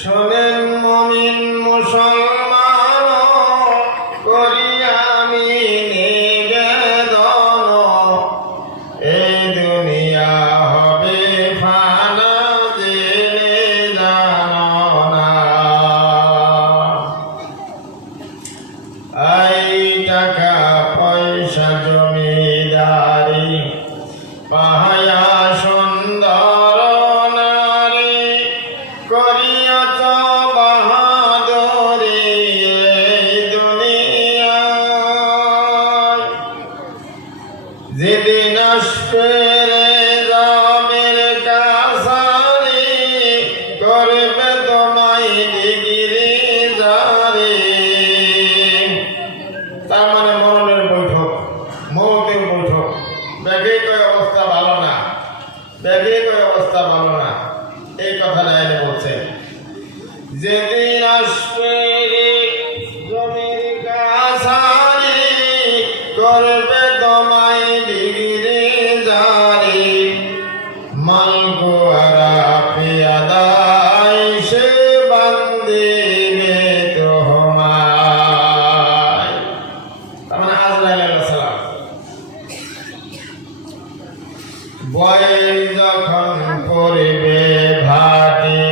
শোনেন মুমিন মুসলমান করি আমি নিবেদন, এই দুনিয়া হবে ফানা জেনে জানো না। এই টাকা পয়সা জমিদারি পাহায়া সুন্দর নারী করিয়াছ বাহাদুরি এই দুনিয়ায়, যেদিন আসবে রামের কাছারি করবে তোমায় ডিগ্রি জারি। তার মানে মরণের বৈঠক, মৌতের বৈঠক। ব্যাগে কয় অবস্থা ভালো না, ব্যাগে কয় অবস্থা ভালো না, এই কথাটা এনে বলছে। যেদিন আসবে জমির কাছারি করবে তোমায় ডিগ্রি জারি, মালগোয়ারা পেয়াদাই সে বান্দিবে তোমায়। তার মানে আজরাইল আলাইহিস সালাম বয়েল যখন পড়িবে ভাটি,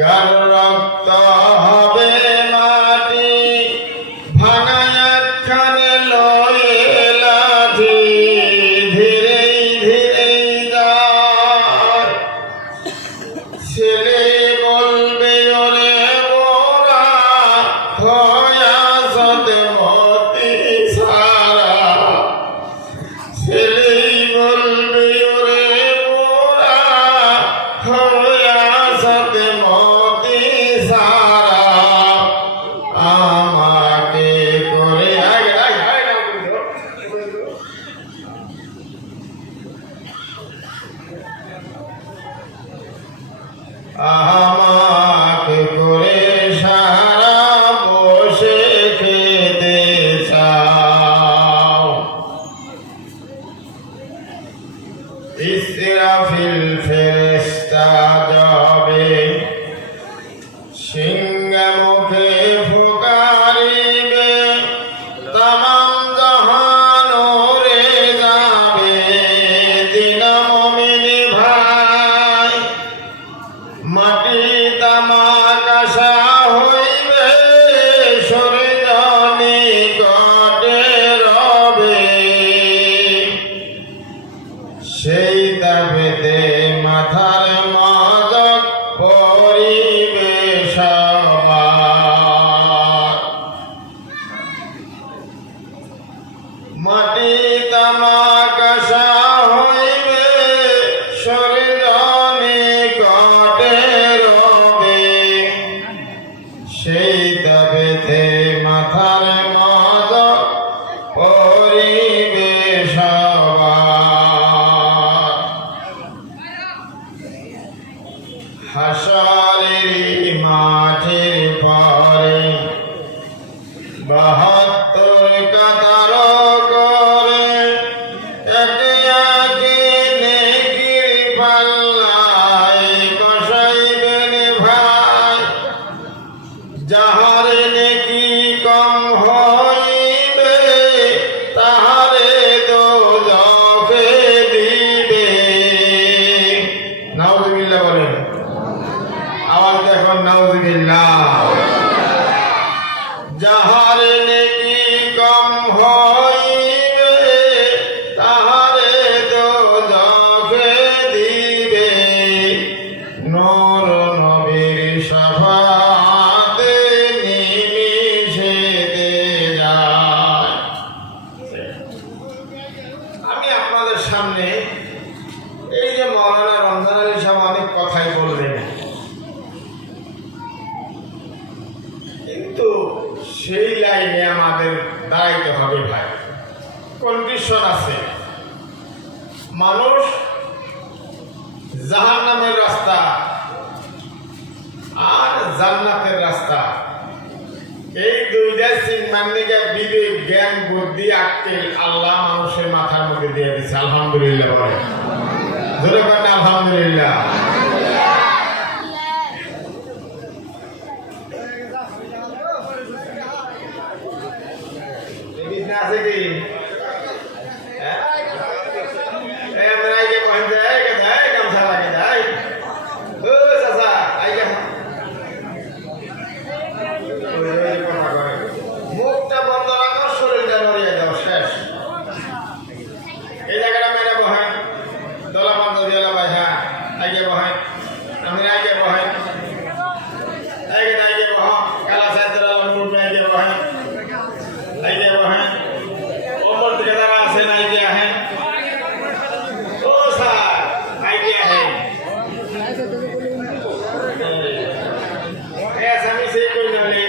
গার রক্ত হবে মাটি, ভাঙা একখানে লয়ে লাঠি ধীরে ধীরে যায়। ছেলে বলবে ওরে মোরা হয়া সতে মতি সারা, ছেলে বলবে ওরে মোরা হয়া সতে মতি সারা, আমাকে করে আমাকে করে সারা বসে খেতে চাও। ইসরাফিল ফেরেশতা যাবে সিংহে মুখে ফুকারিবে, তামাম জাহান উড়ে যাবে দিন মুমিন ভাই। মাটি তামাকাশা হইবে সূর্য নিকটে রবে, সেই দাবিতে মাথার মদক পরিবে সবার। মাটি তামাকাশা হইবে সূর্য নিকটে রবে, সেই দাবিতে মাথার মদক পরিবে সবার। হাসরের মাঠের পরে ৭২ কাতার করে একে একে নেকির পাল্লায় কষাইবেন ভাই, যাহার নেকি কম হইবে তাহারে দোজখে দিবে। নাউযুবিল্লাহ বলেন, আওয়াজ দেখুন, নাউযুবিল্লাহ। সেই লাইনে আমাদের দাঁড়াইতে হবে ভাই। কন্ডিশন আছে। মানুষ জাহান্নামের রাস্তা আর জান্নাতের রাস্তা, এই দুইটা চিন্তার নিকে বিবেক, জ্ঞান, বুদ্ধি, আক্কেল আল্লাহ মানুষের মাথার মধ্যে দিয়ে দিচ্ছে। আলহামদুলিল্লাহ বলে, জোরে বলেন আলহামদুলিল্লাহ। আছে কি মুখটা বন্ধ রাখো, শরীরটা নড়িয়ে দাও, শেষ। এই জায়গাটা মেরে বহেন, দলা বন্ধ দিয়ে ভাই, হ্যাঁ আগে বহেন, আমি আগে বহেন, আগে বহ, কালা সাইড আগে বহেন, আগে বহেন, ওপর থেকে যারা আছেন আগে আহেন, ও স্যার আগে আহেন। আমি সেই করি নাহলে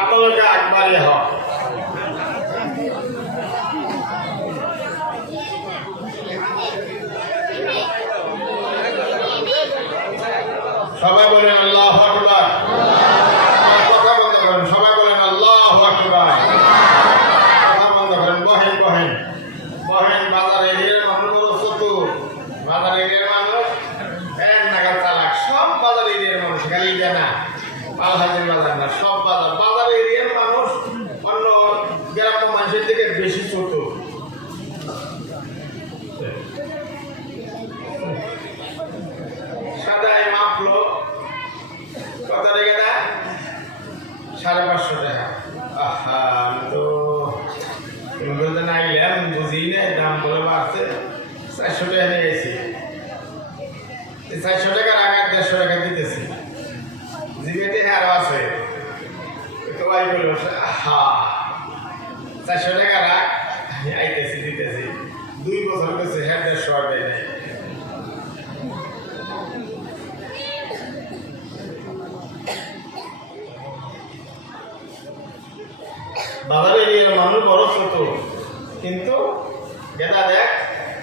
আপনাদেরকে একবারে হোক। সবাই বলেন আল্লাহু আকবার। কথা বন্ধ করেন, সবাই বলেন আল্লাহু আকবার। কথা বন্ধ করেন, বহেন বহেন বহেন। বাজার এরিয়ার মানুষ চতুর, বাজার এরিয়ার মানুষ এক নাগাল চালাক। সব বাজার এরিয়ার মানুষ, খালি জানা পালহাজির বাজার না, সব বাজার। বাজার এরিয়ার মানুষ অন্য গ্রাম্য মানুষের থেকে বেশি চতুর। সাদায় মাপলো কত রেখে দেয়? 550 টাকা। আহা, তো নাইলাম বুঝি না, দাম বলে বাড়ছে। 400 টাকা নিয়ে গেছি। 400 টাকার আগে 150 টাকা দিতেছি। জিমেতে আরো আছে, তো ভাই বলবো হা 400 টাকা রাখ, আইতেছি দিতেছি। 2 বছর গেছে, 150 টাকা দেয় নাই। বাজারে এরিয়ার মানুষ বড় ছোট, কিন্তু গেদা দেখ,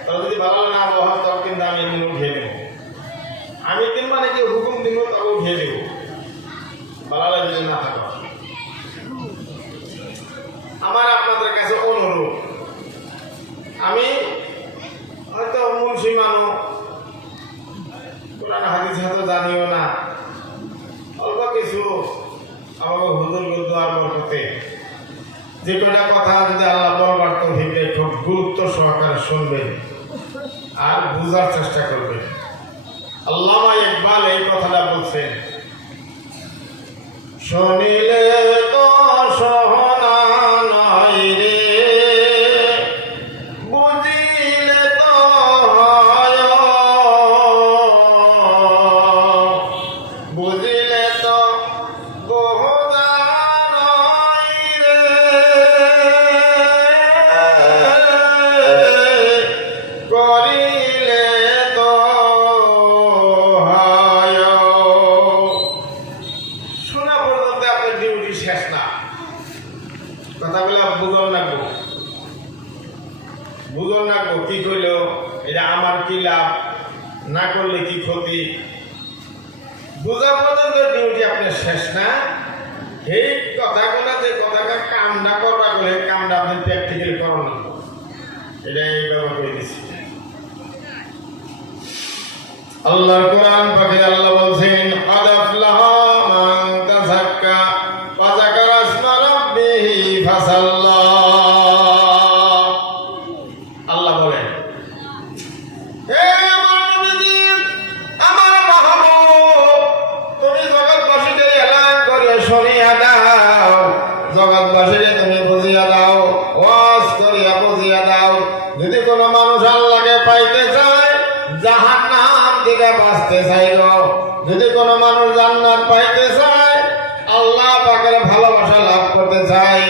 তোর যদি ভালো না বহ, তোর কিন্তু আমি এমনি উঠিয়ে দেবো। আমি কিন্তু মানে যে হুকুম দিব তবে উঠিয়ে দেব, ভালো যদি না থাকো। আমার আপনাদের কাছে অনুরোধ, আমি হয়তো মুন্সি মানুষ, কোরআন হাদিস হয়তো জানিও না, অল্প কিছু আমাকে হুজুর দোয়ার বরকতে যে কটা কথা যদি আল্লাহ বলবার তৌফিক দেয়, খুব গুরুত্ব সহকারে শুনবেন আর বুঝার চেষ্টা করবেন। আল্লামা ইকবাল এই কথাটা বলছেন, শুনিলে তো সহনা নয় রে, বুঝিলে তো হয়, বুঝিলে তো বহুদা নয় রে, করিলে তো হয়। শোনা পর্যন্ত আপনার ডিউটি শেষ না, কথাগুলো বুঝল রাখবো, বুঝল রাখবো। কি কইল এটা আমার কি লাভ, না করলে কি ক্ষতি, বুঝা পর্যন্ত ডিউটি আপনার শেষ না। এই কথাগুলো যে কথাটা কামটা করবা বলে কামটা আপনি প্র্যাকটিক্যাল করো না, এটা এইভাবে করে দিচ্ছি। আল্লাহর কোরআন পাকে আল্লাহ বলছেন, قد أفلح من تزكى وذكر اسم ربه فصلى। আল্লাহ বলেন, হে আমার নবী, আমার মাহবুব, তুমি জগৎবাসীকে এলান করে শুনিয়া দাও, জগৎবাসীকে তুমি বুঝিয়া দাও, ওয়াজ করিয়া বুঝিয়া দাও। যদি কোনো মানুষ আল্লাহকে পাইতে চায়, জাহান্নাম থেকে বাঁচতে চাইল, যদি কোনো মানুষ জান্নাত পাইতে চায়, আল্লাহ পাকের ভালোবাসা লাভ করতে চায়,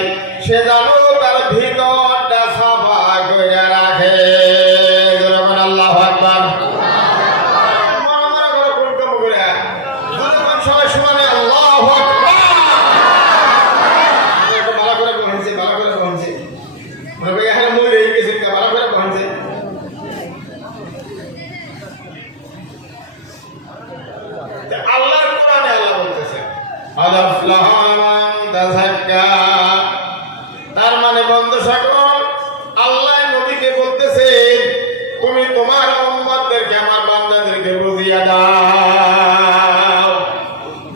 সে জানো তার ভিতরটা সাফা করে রাখে। যেরকম আল্লাহু আকবার। সবাই সমানে আল্লাহু আকবার। قد أفلح من تزكى তার মানে বন্ধু সকল আল্লাহ নবীকে বলতেছেন তুমি তোমার উম্মতদেরকে আমার বান্দাদেরকে বুঝিয়ে দাও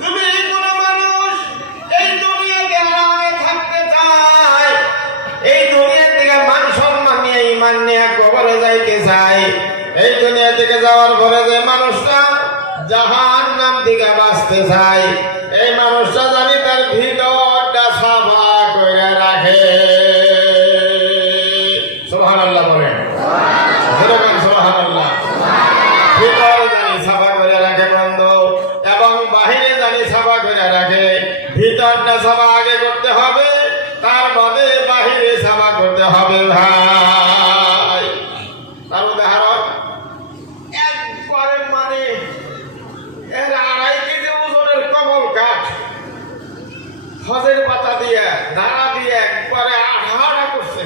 যদি কোনো মানুষ এই দুনিয়াতে আরামে থাকতে চায় এই দুনিয়া থেকে মান সম্মান নিয়ে ঈমান নিয়ে কবরে যাইতে চায় এই দুনিয়া থেকে যাওয়ার পরে যে মানুষটা জাহান্নাম থেকে বাঁচতে চায় এই মানুষটা জানি তার ভিতরটা সাফা করে রাখে সুবহানাল্লাহ বলেন সুবহানাল্লাহ ভিতর জানি সাফা করে রাখে বন্ধু এবং বাহিরে জানি সাফা করে রাখে ভিতরটা সাফা আগে করতে হবে তার বাদে বাহিরে সাফা করতে হবে ভাই তার উদাহরণ একবারে মানে এর 2.5 কেজি ওজনের কমল কাঠ হজের পাতা দিয়ে দাঁড়া দিয়ে একবারে আহাড়া করছে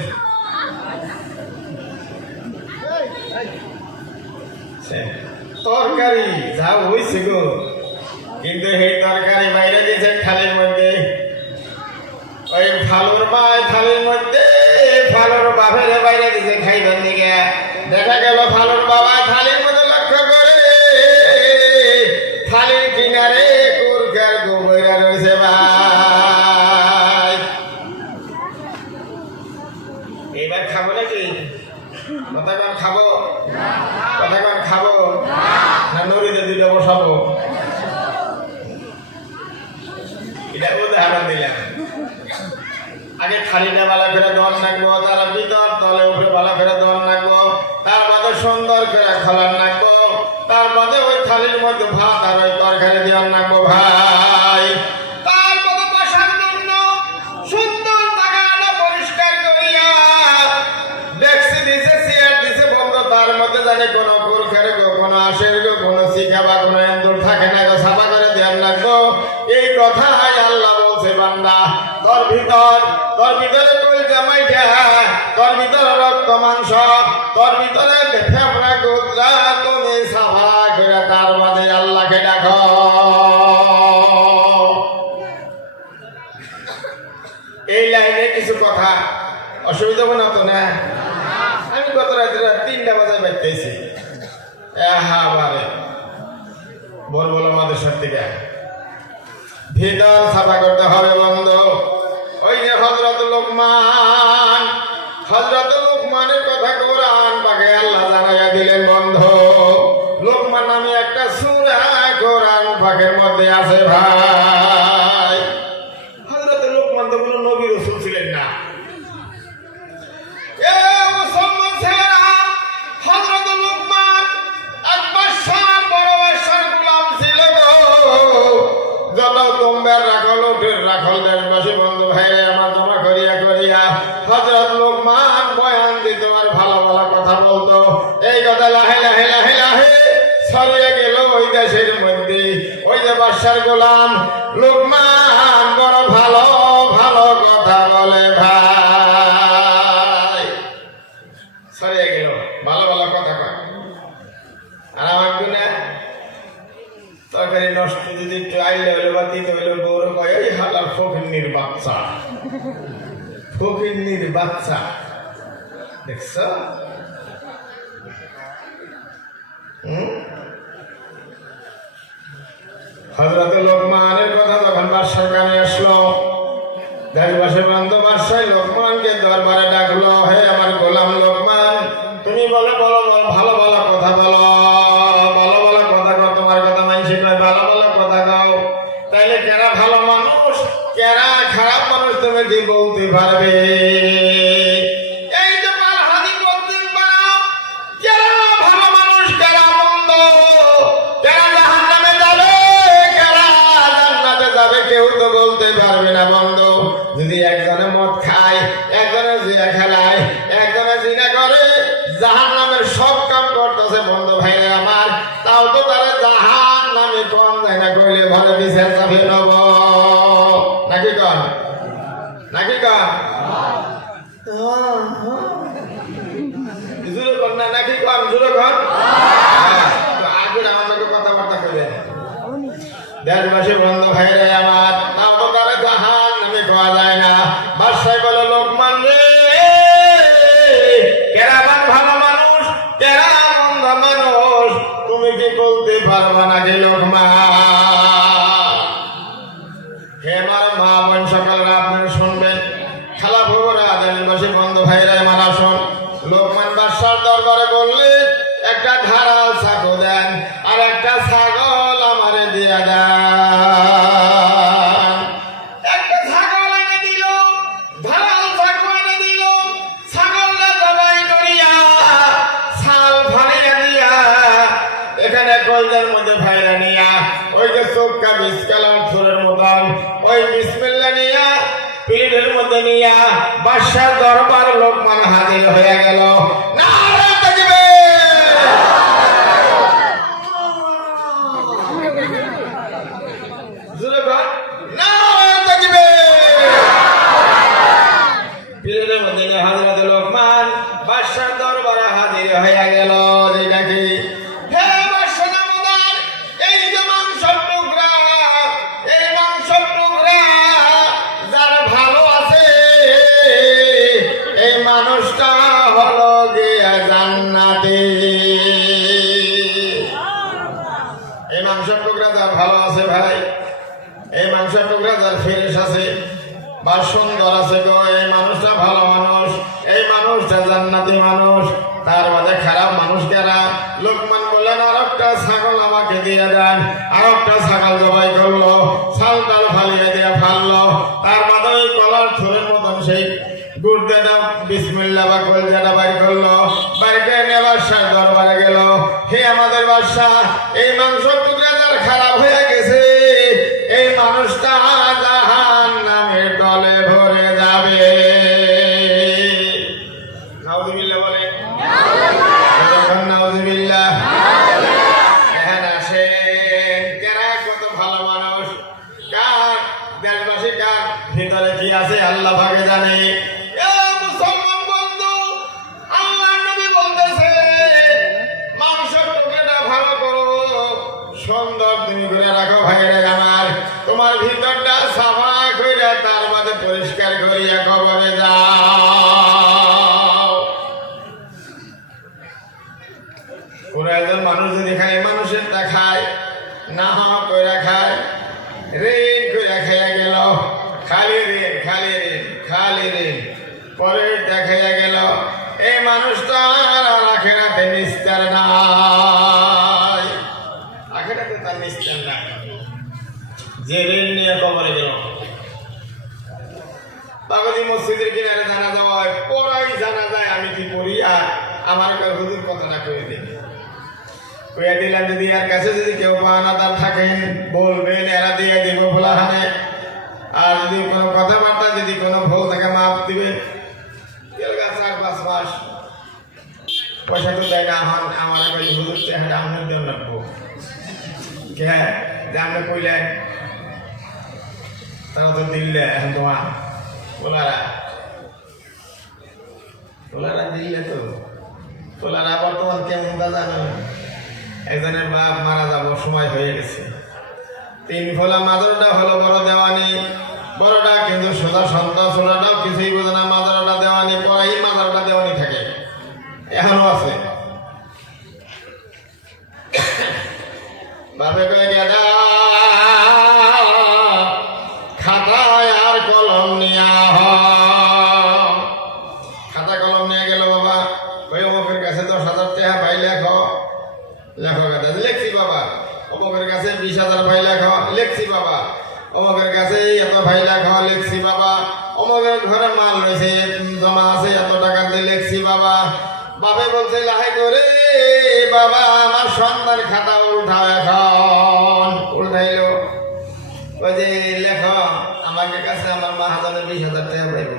তরকারি যা হয়েছে গো কিন্তু এই তরকারি বাইরে দিয়েছে থালির মধ্যে ওই ফালুর মায় থালির মধ্যে ফালুর বাপের বাইরে দিয়েছে খাইবেন দিকে দেখা গেল ফালুর বাবা থালির মধ্যে লক্ষ্য করে থালির কিনারে কুরকার গোবরা রয়েছে ভাই এবার খাবো নাকি কতক্ষণ খাবো কতক্ষণ খাবো না নদীতে দুটো বসাবো এটা উদাহরণ দিলাম আগে থালিটা ভালো করে দন রাখবো তার ভিতর তলে উপরে ভালো করে দন রাখবো তার মধ্যে সুন্দর করে খোলার রাখবো তার মধ্যে ওই থালির মধ্যে ভাত আর ওই তরকারি দিয়ে রাখবো ভাই তার মধ্যে বসার জন্য সুন্দর জায়গাটা পরিষ্কার করিয়া ডেস্ক দিছে চেয়ার দিছে বন্ধ তার মধ্যে জানে কোনো কুরকার গো কোনো আশের গো কোনো শিকা বা কোনো এন্দুর থাকে না গো সাফা করে দিয়ে রাখবো এই কথাই আল্লাহ বলছে বান্দা তোর ভিতরে কই জামাইটা তোর ভিতরে রক্ত মাংস তোর ভিতরে ফেফড়া গোদরা তুমি সাফা করে তার বাদে আল্লাহকে ডাকো এই লাইনে কিছু কথা অসুবিধা হবে না তো না আমি গত রাত্রে 3টা বাজায় বাইতেছি হ্যাঁ বারে বল আমাদের সত্যিটা ভিতর সাফা করতে হবে বন্ধু ওই যে হযরত লোকমানের কথা কোরআন পাকে আল্লাহ জানাইয়া দিলেন বন্ধু লোকমান নামে একটা সূরা কোরআন পাকের মধ্যে আছে ভাই হযরত লোকমান তো কোনো নবী রাসূল ছিলেন না এ মুসলমান ছেলেরা হযরত লোকমান এক বাদশার বড় বাদশার গোলাম ছিল গো যত তোমরা রাখল উঠের রাখল দেশবাসী বন্ধু ভাই আমার জমা করিয়া হযরত লোকমান বয়ান দিত আর ভালো ভালো কথা বলতো এই কথা লাহে লাহে লাহে লাহে ছড়িয়ে গেল ওই দেশের মধ্যে ওই যে বাদশার গোলাম লোকমান বড় ভালো ভালো কথা বলে ভাই ছড়িয়ে গেল ভালো ভালো কথা কয় আর আমার গুণা তরকারি নষ্ট যদি একটু আইলে হইলো বা দিতে হইলো বউর কয় এই হালার ফকিন্নির বাচ্চা দেখছ হযরত লোকমানের কথা যখন বাদশার কানে আসলো দেশবাসী বন্ধু বাদশাহ লোকমানকে দরবারে ডাকলো হে আমার গোলাম লোকমান তুমি বলো ভালো ভালো কথা বলো তোমার কথা মানছি কয় ভালো ভালো কথা কও তাইলে কেরা ভালো মানুষ কেরা খারাপ মানুষ তুমি কি বলতে পারবে এই যে পালহাদি বলতে পারো কেরা ভালো মানুষ কেরা মন্দ কেরা জাহান্নামে যাবে কেরা জান্নাতে যাবে কেউ তো বলতে পারবে না বন্ধু যদি একজনে মদ খায় একজনে জিনা খেলায় একজনে জিনা করে জাহান্নামের সব কাম করতেছে বন্ধু ভাই আমার তাও তো তারা জাহান্নামে কম যায় না কইলে ঘরে বিচার চাপে নেব নাকি কন জুড়ে কর না নাকি কন জুড়ে কর আগে আমার কথাবার্তা কইবে দেশবাসী বন্ধু ভাইরা আমার বাবা নাকি লোকমান। হে আমার মা বোন সকলরা আপনারা শুনবেন, খালা ভোগরা আদিবাসী বন্ধু ভাইরা আমার আসুন। লোকমান বাদশার দরবারে বললে একটা ধারাল ছাগল দেন আর একটা ছাগল আমারে দিয়ে দেন। একটা ছাগল এনে দিল, ধারাল ছাগল এনে দিল। ছাগলটা জবাই করিয়া ছাল ফাড়িয়া দিয়া এখানে কলজার মধ্যে ভাইরা নিয়া ওই যে চোখটা বিস্কালার থুরের মতন ওই বিসমিল্লাহ নিয়া পিঠের মধ্যে নিয়া বাদশার দরবার লোকমান হাজির হয়ে গেল। নারে তাকবীর! জোরে বল, নারে তাকবীর! পিঠের মধ্যে নিয়ে হযরত লোকমান বাদশার দরবারে হাজির হয়ে গেল। যেটা কি হে বাদশা নামদার, এই যে মাংসের টুকরা, এই মাংসের টুকরা যার ভালো আছে এই মানুষটা হলো গিয়া জান্নাতি। এই মাংসের টুকরা যার ভালো আছে ভাই, এই মাংসের টুকরা যার ফ্রেশ আছে বা সুন্দর আছে গো, এই মানুষটা ভালো মানুষ, এই মানুষটা জান্নাতি মানুষ। তার মধ্যে খারাপ মানুষ কারা? লোকমান বললেন আর একটা ছাগল আমাকে দিয়ে দেন। আর একটা ছাগল জবাই করলো, ছালটাল ফালিয়ে দিয়ে ফাললো, তার মধ্যে ওই কলার থুরের মতন সেই গুড়টা বিসমিল্লাহ বা কলজাটা বাড়ি করলো, বাড়ি করে নিয়ে বাদশার দরবারে গেল। হে আমাদের বাদশা, এই মাংস টুকরা যার খারাপ হয়ে গেছে এই মানুষটা জাহান্নামের দলে ভরে যাবে। নাউযুবিল্লাহ বলে, নাউযুবিল্লাহ। এখন আসেন কারা কত ভালো মানুষ, কার দেশবাসী কার ভিতরে কি আছে আল্লাহ পাকে জানে। এ মুসলমান বন্ধু, আল্লাহর নবী বলতেছে মাংসের টুকরাটা ভালো করো, সুন্দর তুমি করে রাখো ভাইরা আমার। তোমার ভিতরটা সাফা কইরা তার মধ্যে পরিষ্কার করিয়া কবরে যাও। কোন একজন মানুষ যদি এখানে মানুষেরটা খায়, না হওয়া কইরা খায়, ঋণ কইরা খাইয়া গেল, খালি ঋণ খালি ঋণ খালি ঋণ, পরে দেখাইয়া গেল এই মানুষটা আর আখিরাতে নিস্তার নাই, আখিরাতে তার নিস্তার নাই। যে ঋণ নিয়ে কবরে গেল, বাগদি মসজিদের কিনারে জানাজা হয়, পড়াই জানা যায় আমি কি পড়ি আর আমার হুজুর কথাটা কয়ে দিন, কয়ে দিলাম। যদি এর কাছে যদি কেউ পাওনাদার থাকেন বলবেন, এরা দিয়ে দিব ফলাহানে। আর যদি কোনো কথাবার্তা যদি কোনো ভুল থাকে মাপ দিবেন। 4-5 মাস পয়সা তো দেয় না, আমার হুজুর চেহারা আপনার জন্য রাখবো। হ্যাঁ, যে আপনি কইলেন তারা তো দিল্লে, এখন তোমার তোলারা দিল্লে তো তোলারা বর্তমান কেমন তা জানো? একজনের বাপ মারা যাবার সময় হয়ে গেছে, 3 ফলা মাদরটা হলো বড় দেওয়ানি, বড়টা কিন্তু সোজা সন্তান, ছোটটাও কিছুই বোঝে না, মাদরটা দেওয়ানি, পড়াই মাদরটা দেওয়ানি থাকে, এখনো আছে। বাপে কয়ে গেদা খাতায় আর কলম নিয়া, খাতা কলম নিয়ে গেল। বাবা ওই অমুকের কাছে 10,000 টাকা পাই, লেখো লেখো কথা লেখছি বাবা। অমুকের কাছে 20,000 ভাই লেখো, লেখছি বাবা। অমুকের কাছে এত ভাই লেখো, লেখছি বাবা। অমুকের ঘরে মাল রয়েছে জমা আছে, এত টাকা দিয়ে লেখছি বাবা। বাপে বলছে লাহাই করে বাবা আমার সন্তান খাতা উঠাও, এখন উঠাইলো। ওই যে লেখো আমাকে কাছে আমার মা হাজারে 20,000 টাকা পাইব।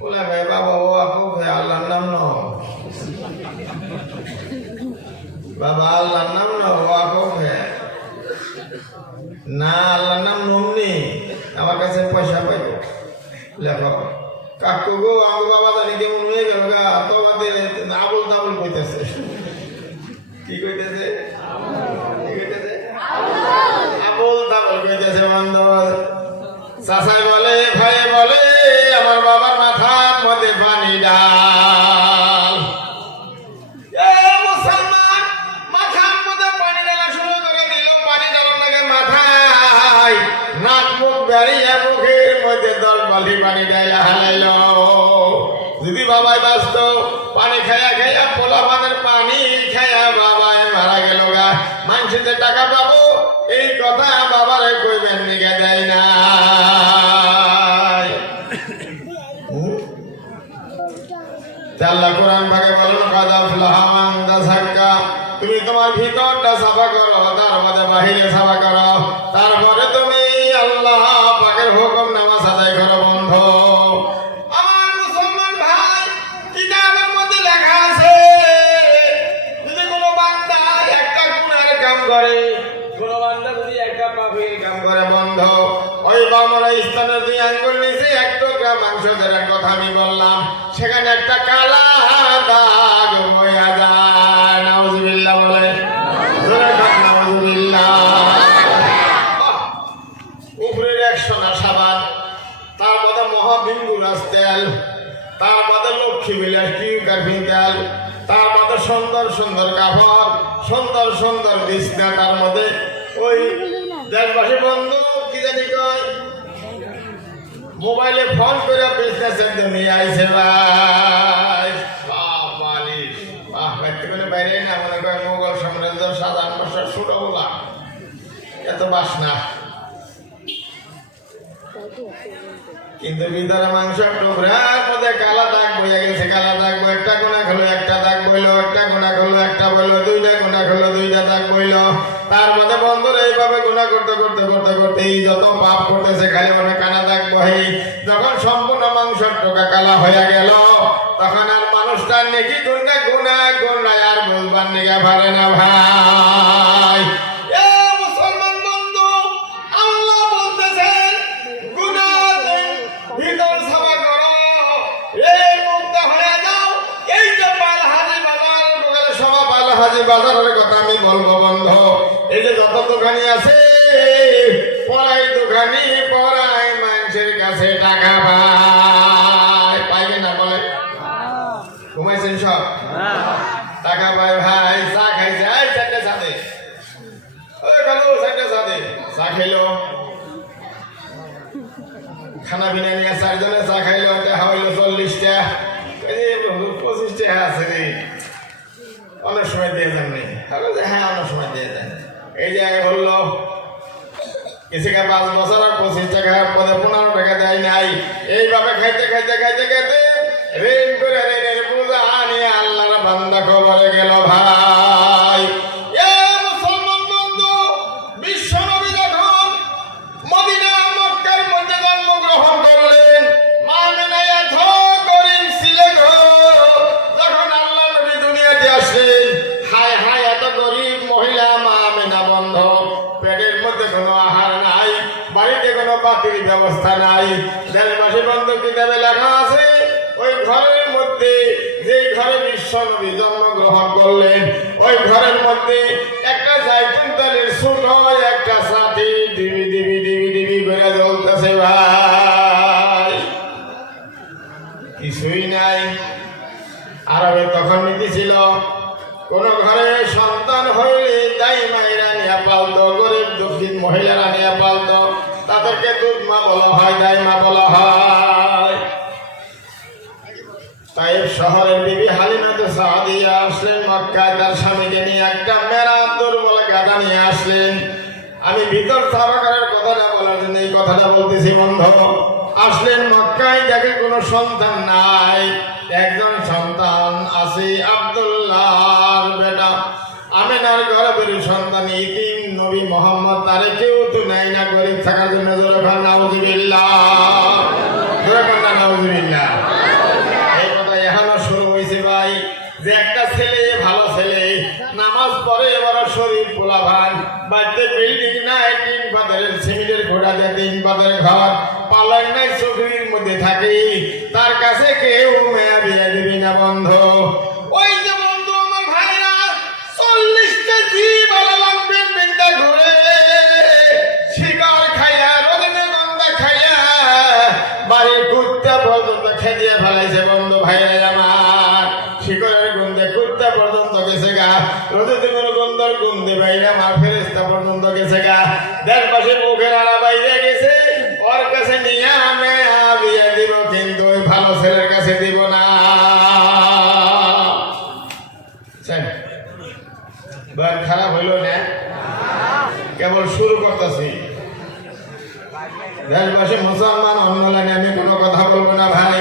বলে ভাই বাবা ও আপু ভাই আল্লাহর নাম ন বাবা, আল্লাহর নাম ন ও আপু ভাই না, আল্লাহর নাম নমনি, আমার কাছে পয়সা পাইব। লেখো কাকু গো আমার বাবা জানি কেমন হয়ে গেল গা, তোমাদের আবুল তাবুল কইতেছে। কি কইতেছে? আবুল তাবুল কইতেছে। বন্ধ চাচাই বলে, ভাই বলে আমার বাবার মাথার মধ্যে পানি ডাল। মুসলমান মাথার মধ্যে পানি ডালা শুরু খাইয়া মুখের মধ্যে 10 বালতি পানি ঢাইলা হালাইল। যদি বাবাই বাঁচত, পানি খাইয়া খাইয়া পোলা পানের পানি খাইয়া বাবাই মারা গেল গা, মানুষের টাকা পাবো এই কথা বাবারে কইবেন নিগে দেয় না। আল্লাহ কোরআন ভাগে বলেন কাদ আফলাহা মান তাযাক্কা, তুমি তোমার ভিতরটা সাফা করো, তার মধ্যে বাহিরে সাফা করো, তারপরে তুমি আল্লাহ পাকের হুকুম নামাজ আদায় করো। বন্ধু আমার মুসলমান ভাই, কিতাবের মধ্যে লেখা আছে যদি কোনো বান্দা একটা গুনাহের কাম করে, কোনো বান্দা যদি একটা পাপের কাম করে, বন্ধু ওই বামরা স্থানের 2 আঙ্গুল নিচে 1 টুকরা মাংস ধরে কথা আমি বললাম, সেখানে একটা কালা দাগ হইয়া যায়। নাউজুবিল্লাহ বলে, নাউজুবিল্লাহ। উপরের 100 না সাবান, তার মধ্যে মহাবিন্দুরাজ তেল, তার মধ্যে লক্ষ্মী বিলাস কিউকার্পিং তেল, তার মধ্যে সুন্দর সুন্দর কাপড়, সুন্দর সুন্দর বিছনা, তার মধ্যে ওই দেশবাসী বন্ধু কি জানি কয় মোবাইলে ফোন করে বিজনেস একদম নিয়ে আইছে ভাই। মালিক ব্যক্তিগত বাইরে না মনে করে মোগল সাম্রাজ্যের সাধারণ ভাষার ছোটগুলা এত বাসনা, কিন্তু ভিতরে মাংস টুকরার মধ্যে কালা দাগ বইয়া গেছে। কালা দাগ বই, একটা কোনা খোলো একটা দাগ বইলো, একটা কোনা খোলো একটা বইলো, 2টা কোনা খোলো 2টা দাগ বইলো। তার মধ্যে বন্ধুরা এইভাবে গুণা করতে করতে করতে করতে এই যত পাপ করতেছে খালি অনেক কানা দাগ বহে। যখন সম্পূর্ণ মাংসের টোকা কালা হয়ে গেল, তখন আর মানুষটার নেকি গুণা গুণা গুণা আর বলবার নিগে পারে না ভাই। মুসলমান বন্ধু, আল্লাহ বলতেছেন গুণা ভিতর সাফা করো, এই মুক্ত হয়ে যাও। এই যে বালহাজি বাজার দোকানে সব বালহাজি বাজারের কথা আমি বলবো বন্ধু। এই যে যত দোকানি আছে, পড়াই দোকানি পড়াই মানুষের কাছে টাকা পায়, পাইবে না বলে? ঘুমাইছেন সব? টাকা পায় ভাই। চা খাইছে, এই 4টে চা দে, ওই কালো 4টে চা দে। চা খাইলো, খানা পিনা নিয়ে 4 জনে চা খাইলো, টাকা হইলো 40টা। 25 টাকা আছে রে, অনেক সময় দিয়ে যান নি? হ্যাঁ অনেক সময় দিয়ে যান। এই যে বললো কিছুকে 5 বছর আর 25 টাকা পদে 15 টাকা দেয় নাই। এইভাবে খাইতে খাইতে খাইতে খাইতে ঋণ করে ঋণের বোঝা নিয়ে আল্লাহর বান্দা কবরে গেল ভাই। মুসলমান বন্ধু, বিশ্ব নবী যখন মদিনা মক্কার মধ্যে জন্মগ্রহণ করলেন, মা আমিনা এত গরিব ছিলেন গো। যখন আল্লাহ নবী দুনিয়াতে আসলেন, হায় হায় এত গরিব মহিলা মা আমিনা বন্ধ, পেটের মধ্যে কোনো আহার নাই, বাড়িতে কোনো পাখির ব্যবস্থা নাই। দেশবাসী বন্ধু কিতাবে লেখা আছে ওই ঘরের মধ্যে, যে ঘরে বিশ্ব নবী জন্মগ্রহণ করলেন, ওই ঘরের মধ্যে একটা জাইতুন তেলের ছোট একটা সাথী ডিবি ডিবি ডিবি ডিবি করে জ্বলতেছে ভাই। কিছুই নাই। আরবে তখন নীতি ছিল, কোন ঘরে সন্তান হইলে দাই মায়েরা নিয়ে পালতো, গরিব দুঃখী মহিলারা নিয়ে পালতো, তাদেরকে দুধ মা বলা হয়, দাই মা বলা হয়। তাইফ শহরের বিবি হালিমাতুস সাদিয়া আসলেন মক্কায়, তার স্বামীকে নিয়ে একটা মেরা দুর্বল গাধা নিয়ে আসলেন। আমি ভিতর সাবাকারের কথাটা বলার জন্য এই কথাটা বলতেছি বন্ধু। আসলেন মক্কায়, যাকে কোনো সন্তান নাই, একজন সন্তান আছে আব্দুল্লাহর বেটা আমিনার গর্ভের সন্তান ইতিম নবী মোহাম্মদ, তারে কেউ তো নাই না গরিব থাকার জন্য। জোরে বলেন নাউজুবিল্লাহ, জোরে বলেন নাউজুবিল্লাহ। এই কথা এখনো শুরু হয়েছে ভাই, যে একটা ছেলে ভালো ছেলে নামাজ পড়ে, এবার শরীর পোলা ভাই, বাড়িতে বিল্ডিং নাই, 3 পাতারের সিমেন্টের ঘোড়া দিয়ে 3 পাতারের ঘর, পালন নাই, চোখের মধ্যে থাকে, তার কাছে কেউ মেয়া বিয়ে দিবি না বন্ধ। ওই যে বন্ধু আমার ভাইরা 40 কেজি ভালো লাগবে বিন্দা ঘুরে শিকার খাইয়া রজনীগন্ধা খাইয়া বাড়ির কুত্তা পর্যন্ত খেয়ে ফেলাইছে বন্ধু ভাইরা আমার। শিকড়ের গন্ধে কুত্তা পর্যন্ত গেছে গা, রজনীগন্ধের গন্ধের গন্ধে বাইরে আমার ফেরেস্তা পর্যন্ত গেছে গা, দেড় পাশে মুখের আড়া বাইরে গেছে, ওর মুসলমান অন্য লাইনে আমি কোনো কথা বলবো না ভাই।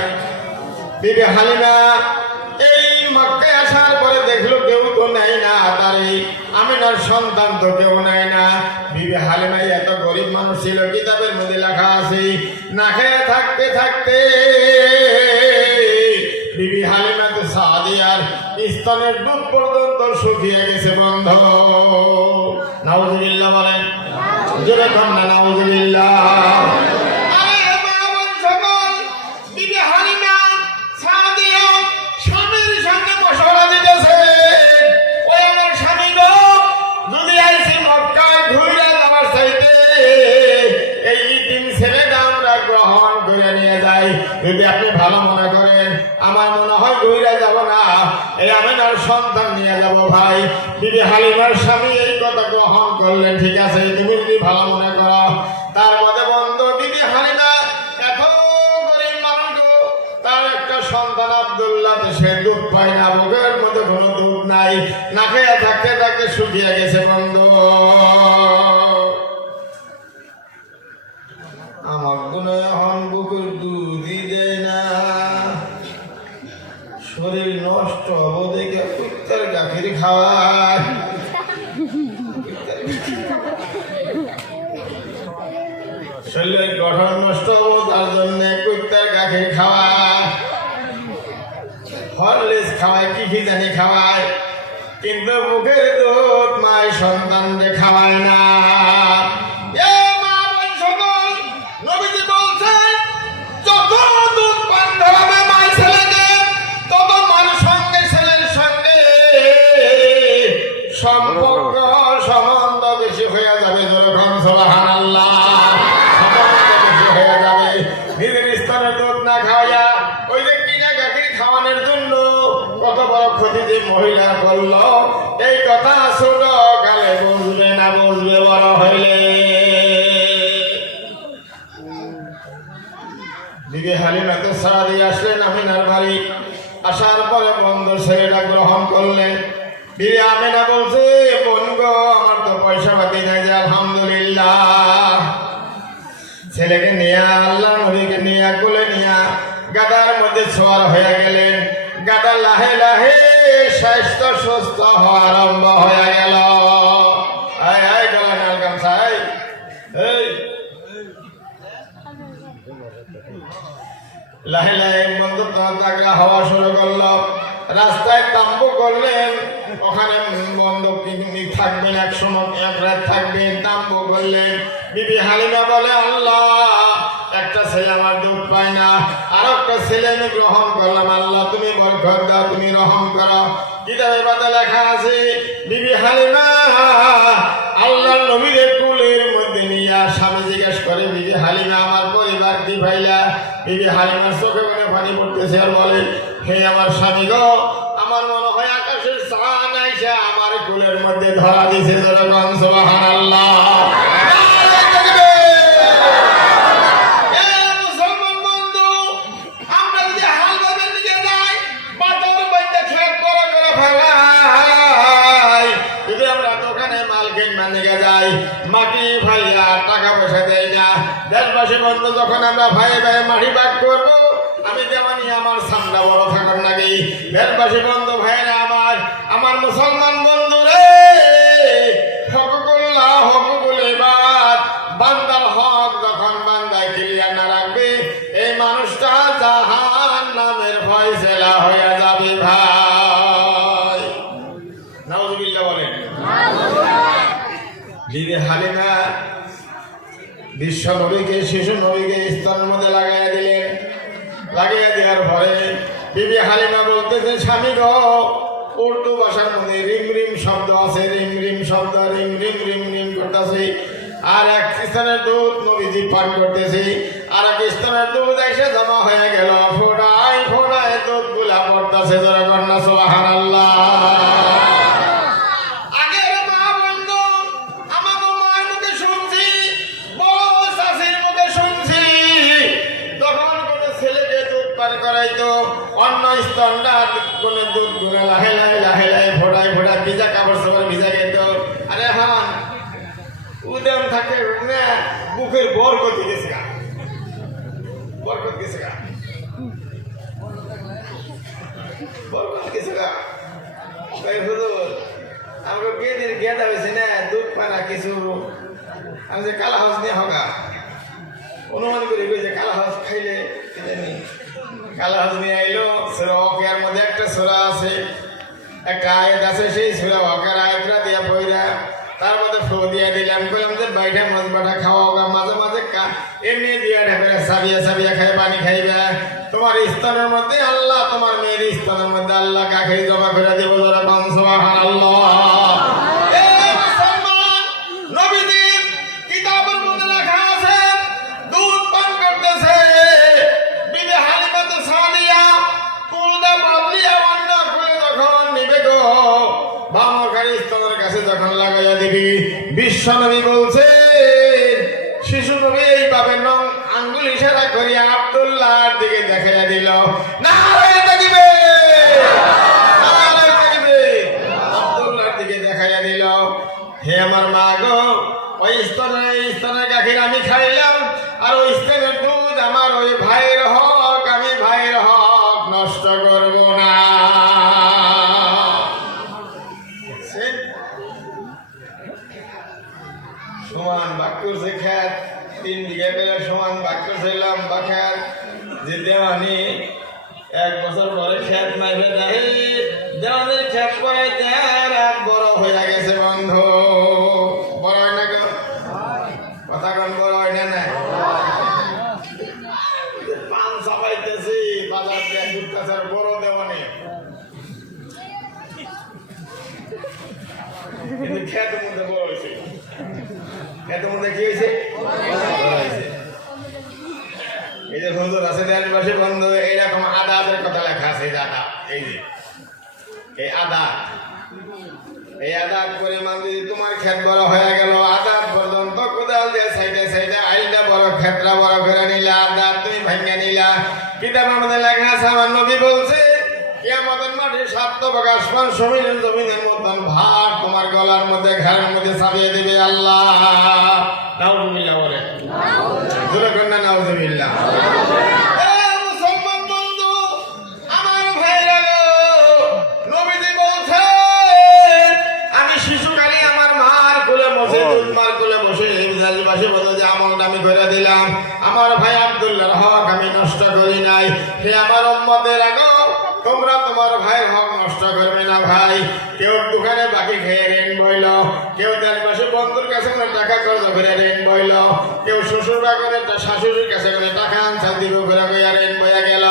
বিবি হালিমা এই মক্কায় আসার পরে দেখলো কেউ তো নেয় না, তার এই আমিনার সন্তান তো কেউ নেয় না। বিবি হালিমা এত গরিব মানুষ ছিল, কিতাবের মধ্যে লেখা আছে না খেয়ে থাকতে থাকতে বিবি হালিমা তো সাদিয়ার স্তনের দুধ পর্যন্ত শুকিয়ে গেছে বন্ধ। নাউজুবিল্লাহ বলেন, জোরে কর না নাউজুবিল্লাহ। যদি আপনি ভালো মনে করেন, আমার মনে হয় ঘুরে যাব না, এই আমিনার সন্তান নিয়ে যাব ভাই। বিবি হালিমার স্বামী এই কথা গ্রহণ করলেন, ঠিক আছে তুমি যদি ভালো মনে করো। তার মধ্যে বন্ধু বিবি হালিমা এত গরিব মানুষ, তার একটা সন্তান আব্দুল্লাহ, সে দুধ পায় না, বুকের মধ্যে কোনো দুধ নাই, না খেয়ে থাকতে থাকতে শুকিয়ে গেছে বন্ধু। আমার গুণ এখন বুকের দুধই দেয় না, শরীর নষ্ট হবো দেখে কুত্তার গাখির খাওয়ায়, শরীরের গঠন নষ্ট হবো তার জন্য কুত্তার গাখির খাওয়ায়, হরলিক্স খাওয়ায়, কি জানি খাওয়ায়, কিন্তু বুকের দুধ মায়ের সন্তানকে খাওয়ায় না। সম্পর্ক সম্বন্ধ বেশি হয়ে যাবে, যখন সুবহানাল্লাহ সম্বন্ধ বেশি হয়ে যাবে। নিজের স্তনের দুধ না খাওয়া ওই যে কিনা গাখির খাওয়ানোর জন্য কত বড় ক্ষতি যে মহিলা করলো, এই কথা ছোট কালে বুঝবে না, বুঝবে বড় হইলে। বিবি হালিমা তো সাদিয়া আসলেন আমিনার বাড়ি, আসার পরে বন্ধু ছেলেটা গ্রহণ করলেন। বিবি আমিনা বলছে, বোন গো আমার তো পয়সা পাতি নাই, যে আলহামদুলিল্লাহ। ছেলেকে নিয়ে আল্লাহ নবীকে নিয়ে কোলে নিয়ে গাদার মধ্যে ছোয়ার হয়ে গেলেন। গাদা লাহে লাহে স্বাস্থ্য সুস্থ হওয়া আরম্ভ হয়ে গেল। লাহে লাহে বন্ধু তাগলা হওয়া শুরু করলো। রাস্তায় তাম্বু করলেন, ওখানে বন্ধ পিকনিক থাকবেন, এক সময় এক রাত থাকবেন, তাম্বু করলেন। বিবি হালিমা বলে, আল্লাহ একটা ছেলে আমার দুধ পায় না, আর একটা ছেলে আমি গ্রহণ করলাম, আল্লাহ তুমি বরকত দাও, তুমি রহম করো। কিতাবে পাতা লেখা আছে বিবি হালিমা আল্লাহর নবীর কুলের মধ্যে নিয়ে স্বামী জিজ্ঞেস করে, বিবি হালিমা আমার পরিবার কি ভাইলা? বিবি হালিমার চোখে মনে পানি পড়তেছে আর বলে, হে আমার স্বামী গো, আমার মনে হয় আকাশের চাঁদ আইসা আমার কুলের মধ্যে ধরা দিছে। যখন সুবহানাল্লাহ। মুসলমান বন্ধু, আমরা যদি হাল বাজার দিকে যাই, বাজার বাইতে খেত বড় করে ফেলাই, যদি আমরা দোকানে মাল কিনবার দিকে যাই, মাটি ভাইয়া টাকা পয়সা দেয় না। দেশবাসী বন্ধু, যখন আমরা ভাই ভাই মাটি ভাগ করবো, আমি যেমনই আমার সামনে বড় থাকার নাকি। দেশবাসী বন্ধু ভাইরা আমার, আমার মুসলমান বন্ধু রে, হকুকুল্লাহ হকুকুল ইবাদ, বান্দার হক যখন বান্দায় ক্লিয়ার না রাখবে, এই মানুষটা জাহান্নামের ফয়সালা হয়ে যাবে ভাই। নাউজুবিল্লাহ বলেন। বিবি হালিমা বিশ্ব নবীকে, শিশু নবীকে স্তনের মধ্যে লাগাইয়া দিলেন। লাগিয়ে দেওয়ার পরে বিবি হালিমা বলতেছে, স্বামী গো, উর্দু ভাষার মধ্যে রিম রিম শব্দ আছে, রিম রিম শব্দ, রিম রিম রিম রিম করতেছে। আর এক স্তনের দুধ নবীজি পান করতেছে, আর এক স্তনের দুধ এসে জমা হয়ে গেল, ফোড়ায় ফোড়ায় দুধ গুলা পড়তেছে। জোরে কন্যা সুবহানাল্লাহ। অন্য স্তনটা কোন দুধ গুলো লাহে লাহে লাহে লাহে ফোড়ায় ফোড়ায় ভিজা কাপড় সাপড় ভিজা খেত। আরে হান উদম থাকে বুকের বর করতে গেছে, বরকত গেছে গা, বরকত গেছে গা। তাই হুজুর আমাকে গেদির গেদা হয়েছে না, দুধ পানা কিছু আমি যে কালা হাউস নিয়ে হগা অনুমান করি যে কালা হাউস খাইলে কালা হাউস নিয়ে আইলো। সুরা ওয়াকিয়ার মধ্যে একটা সূরা আছে, একটা আয়াত আছে, সেই সূরা ওয়াকিয়ার আয়াতটা দিয়া পয়রা তার মধ্যে ফো দিয়া দিলাম, কইলাম যে বাইটা মাছ বাটা খাওয়া হোক, মাঝে মাঝে এমনি দিয়া ঢাকা সাবিয়া সাবিয়া খাই পানি খাইবা। তোমার স্তনের মধ্যে আল্লাহ, তোমার মেয়ের স্তনের মধ্যে আল্লাহ কাকে জমা করে দেব। যারা পান সুবহানাল্লাহ। নবীদের কিতাবের মধ্যে লেখা আছে দুধ পান করতেছে বিবি হালিমাত সাদিয়া কুলদা বদলিয়া অন্য কুলে যখন নিবে গো বামকারী স্তনের কাছে যখন লাগাইয়া দিবি, বিশ্ব নবী বলছে শিশু নবী এইভাবে নং আঙ্গুল ইশারা করিয়া আব্দুল্লাহর দিকে দেখাইয়া দিল, নারায়ে তাকবীর, নারায়ে তাকবীর, আব্দুল্লাহর দিকে দেখাইয়া দিল। হে আমার মা গো, ওই স্তনের গাখীর আমি খাইলাম, আর ওই স্তনের দুধ আমার ওই ভাইয়ের হক, আমি ভাইয়ের হক নষ্ট করব না। সমান বাক্য যে খ্যাত 3 বিঘা করে সমান বাক্য ছিলাম বা খ্যাত যে দেওয়ানি 1 বছর পরে খ্যাত নাইবে দেয়, দেওয়ানির খ্যাত পরে রাত বড় হয়ে গেছে বন্ধু। বড় হয় না কেন কথা কন, বড় হয় না না পান চাপাইতেছি বাজার দিয়ে দুধ বড় দেওয়ানি, কিন্তু খ্যাতের মধ্যে বড় হয়েছে। এত মধ্যে কি হয়েছে? এই যে হুজুর আছে দেশবাসী বন্ধু, এইরকম আদাতের কথা লেখা আছে। আদা, এই যে এই আদাত, এই আদাত পরিমাণ যদি তোমার ক্ষেত বড় হয়ে গেল, আদাত পর্যন্ত কোদাল দিয়ে সাইডে সাইডে আইলটা বড়, ক্ষেতটা বড় করে নিলা, আদাত তুমি ভাঙিয়ে নিলা। কিতাবের মধ্যে লেখা আছে, আমার নবী বলছে কিয়ামতের মাঠে 7 তবক আসমান জমিনের মতন ভার তোমার গলার মধ্যে ঘাড়ের মধ্যে চাপিয়ে দিবে আল্লাহ। নাউজুবিল্লাহ বলে, জোরে কর না নাউজুবিল্লাহ। মুসলমান বন্ধু আমার ভাইরা গো, নবীজি বলছে আমি শিশুকালে আমার মার কোলে বসে, দুধ মার কোলে বসে দেশবাসী বলে যে আমলটা আমি করে দিলাম, আমার ভাই আব্দুল্লাহর হক আমি নষ্ট করি নাই। হে আমার উম্মতেরা গো, তোমরা তোমার ভাইয়ের হক নষ্ট করবে না ভাই। কেউ দোকানে বাকি খেয়ে ঋণ বইল, কেউ দেশবাসী বন্ধুর কাছে করে টাকা খরচ করে ঋণ বইল, কেউ শ্বশুর বাগনে শাশুড়ির কাছে করে টাকা আনসার দিব করে বইয়া ঋণ বইয়া গেল,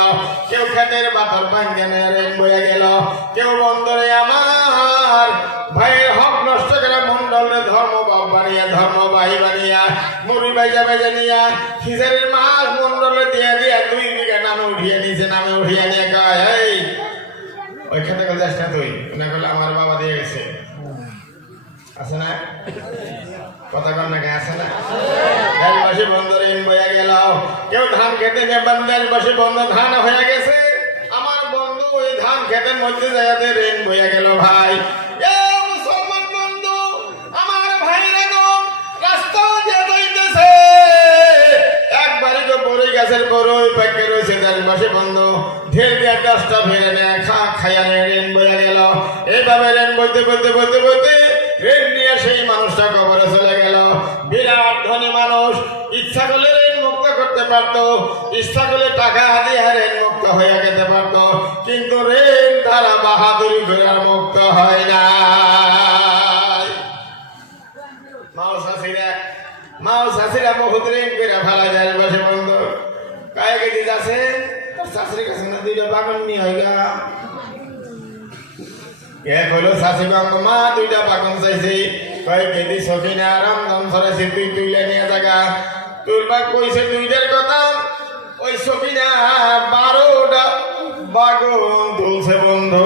কেউ খেতের বাতর ভাঙ্গেনে ঋণ বইয়া গেল, কেউ বন্ধরে আমার ভাইয়ের হক নষ্ট করে মন্ডলে ধর্ম বাপ বানিয়া, ধর্ম ভাই বানিয়া, মুড়ি বাইজা বাইজা নিয়া খিজারের মাছ মন্ডলে দিয়া দিয়া 2 বিঘা নামে উঠিয়ে নিয়েছে, নামে উঠিয়ে নিয়ে কয় এই ওই খেতে গেল যাস না তুই, না করলে আমার বাবা দিয়ে গেছে। আছে না কথা কন না, আছে না? দেশবাসী বন্ধ ঋণ বইয়া গেল, কেউ ধান খেতে নেবেন, দেশবাসী বন্ধ ধান হয়ে গেছে, আমার বন্ধু ওই ধান খেতের মধ্যে যাইতে ঋণ বইয়া গেল ভাই। মুসলমান বন্ধু আমার ভাইরা গো, রাস্তা দিয়ে যাইতেছে একবারই তো বড়ই গাছের বড়ই পাকে রয়েছে, দেশবাসী বন্ধু ঢের দিয়ে 10টা ফেরে নেয়, খাইয়া ঋণ বইয়া গেল। এইভাবে ঋণ বইতে বইতে বইতে বইতে ঋণ নিয়ে সেই মানুষটা কবরে চলে গেল। বিরাট ধনী মানুষ, ইচ্ছা করলে ঋণ মুক্ত করতে পারত, ইচ্ছা করলে টাকা দিয়ে ঋণ মুক্ত হয়ে যেতে পারত, কিন্তু ঋণ দ্বারা বাহাদুরি করে মুক্ত হয় না। মাও শাশুড়া বহুত ঋণ করে ফেলা যায় বসে বন্ধু, কায় কেজি আছে শাশুড়ির কাছে না 2টা বাগান নিয়ে হয় গা। কে কইলো শাশুড়ি মা 2টা বাগান চাইছি, কয় কেজি সখিনা রামদম সরাইছি, তুই তুইলে নিয়ে জায়গা তুলবা কইছে 2টার কথা, ওই সখিনা 12টা বাগান তুলছে বন্ধু।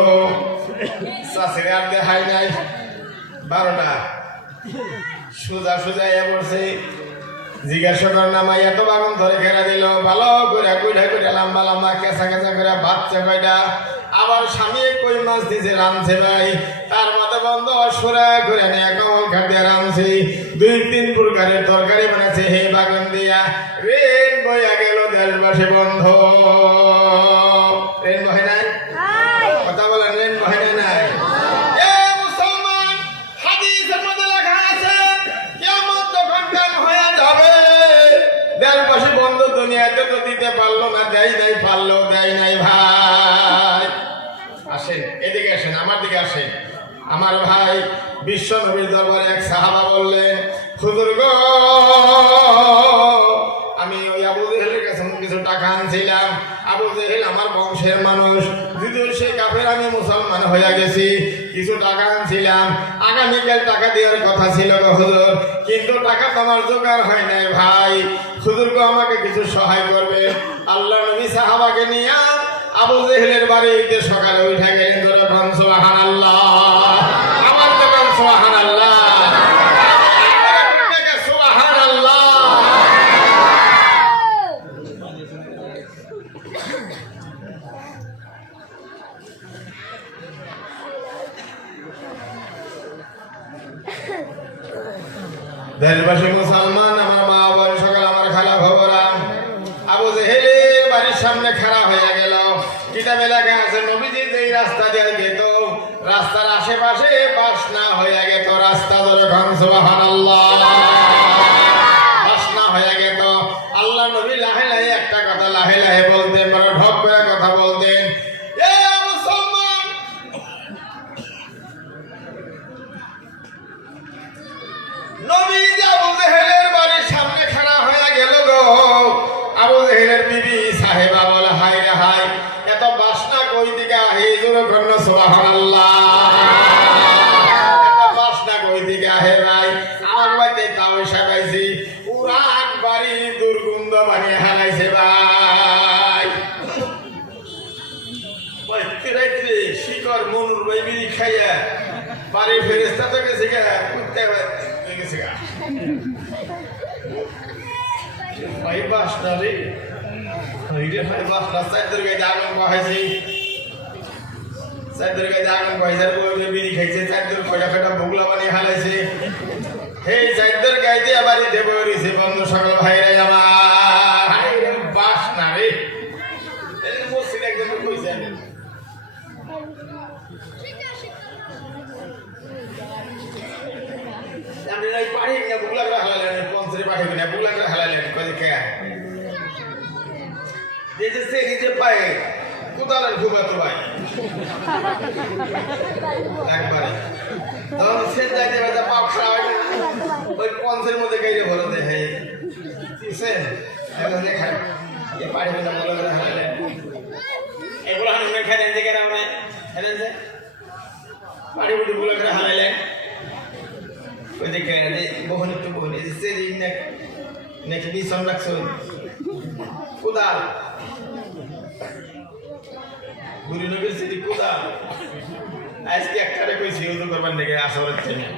শাশুড়ি আর দেখাই নাই 12টা সোজা সোজা এ পড়ছে, জিজ্ঞাসা কর না মাই এত বাগান ধরে ঘেরা দিল, ভালো করে কুইটা কুইটা লম্বা লম্বা কেঁচা কেঁচা করে বাচ্চা কয়টা, আবার স্বামী কই মাছ দিছে রাঁধছে ভাই, তার মতো বন্ধ সুরা করে নিয়ে কমল খাটিয়া রাঁধছি, 2-3 প্রকারের তরকারি বানাচ্ছে হে বাগান দিয়া। ঋণ বইয়া গেল দেশবাসী দেশবাসী বন্ধু ট্রেন বহে নাই কথা বলেন ট্রেন বহে নাই এ মুসলমান হাদিসের মধ্যে লেখা আছে কিয়ামত যখন কায়েম হয়ে যাবে দেশবাসী বন্ধু দুনিয়াতে তো দিতে পারলো না দেয় নাই পারলো দেয় নাই ভাই আসেন এদিকে আসেন আমার দিকে আসেন আমার ভাই বিশ্ব নবীর দরবারে এক সাহাবা বললেন হুজুর গো আমি ওই আবু জেহেলের কাছে কিছু টাকা আনছিলাম আবু জেহেল আমার বংশের মানুষ যদিও সে কাফের আমি মুসলমান হয়ে গেছি কিছু টাকা আনছিলাম আগামীকাল টাকা দেওয়ার কথা ছিল গো হুজুর কিন্তু টাকা তোমার জোগাড় হয় নাই ভাই হুজুর গো আমাকে কিছু সহায় করবে আল্লাহ নবী সাহাবাকে নিয়ে আবু জেহেলের বাড়িতে সকালে উঠে গেলেন ধরে সুবহানাল্লাহ আমার দোকান সুবহানাল্লাহ দেশবাসী মুসলমান আমার মা বোন সকল আমার খালা খবরা আবু জেহেলের বাড়ির সামনে খাড়া হয়ে গেল কিতাবে লেখা আছে নবীজি যেই রাস্তা দিয়ে যেত রাস্তার আশেপাশে বাসনা হয়ে গেত রাস্তা ধরে খান সুবহানাল্লাহ বাসনা হয়ে গেত আল্লাহ নবী লাহে লাহে একটা কথা লাহে লাহে বলতেন বড় ঢপ করে কথা বলতেন এ মুসলমান নবী আবু জেহেলের বাড়ির সামনে খাড়া হয়ে গেল গো আবু জেহেলের বিবি সাহেবা বলে হাই রে হাই এত বাসনা কই দিকে আহে জোরে কন্ন সুবহানাল্লাহ এত বাসনা কই দিকে আহে ভাই আমার বাড়িতে তাও সাজাইছি পুরা বাড়ি দুর্গন্ধ বানিয়ে হারাইছে ভাই ওই রাত্রে শিকর মনুর ভাই বিড়ি খাইয়া বাড়ির ফেরেস্তা তো গেছে গা কুত্তে গেছে গা ভাই বাসনা রে ভাই বাসনা চাইদের গায়ে আগুন বহাইছি চাইদের গায়ে আগুন বহাইছে বিড়ি খাইছে চাইদের কয়টা কয়টা ভুগলা বানিয়ে হালাইছে এই চাইদের গায়ে দিয়ে বাড়িতে বইছে বন্ধু সকল ভাইরাই আমার বাসনা রে মসজিদ একজন কইছে আমি নাই পাড়ি না বুগলা করে হালালেন পঞ্চরে পাড়ি না বুগলা করে হালালেন কই কে এই যে সে নিজে পায় কোদালের ঘুমাতো ভাই একবারে তখন সে যাইতে যাইতে পা খারাপ হয় ওই পঞ্চের মধ্যে গাইরে ভরে দেয় হে সে এখন দেখায় এ পাড়ি না বুগলা করে হালালেন এগুলো হানি না খেলেন যে কেন আমরা খেলেন যে পাড়ি বুগলা করে হালালেন ওই দেখে বহন একটু বহন এসে নাকি বিছন রাখছো কোদাল গুরু নবীর স্মৃতি কোদাল আজকে একটারে কইছি উদু করবার দেখে আসর হচ্ছে না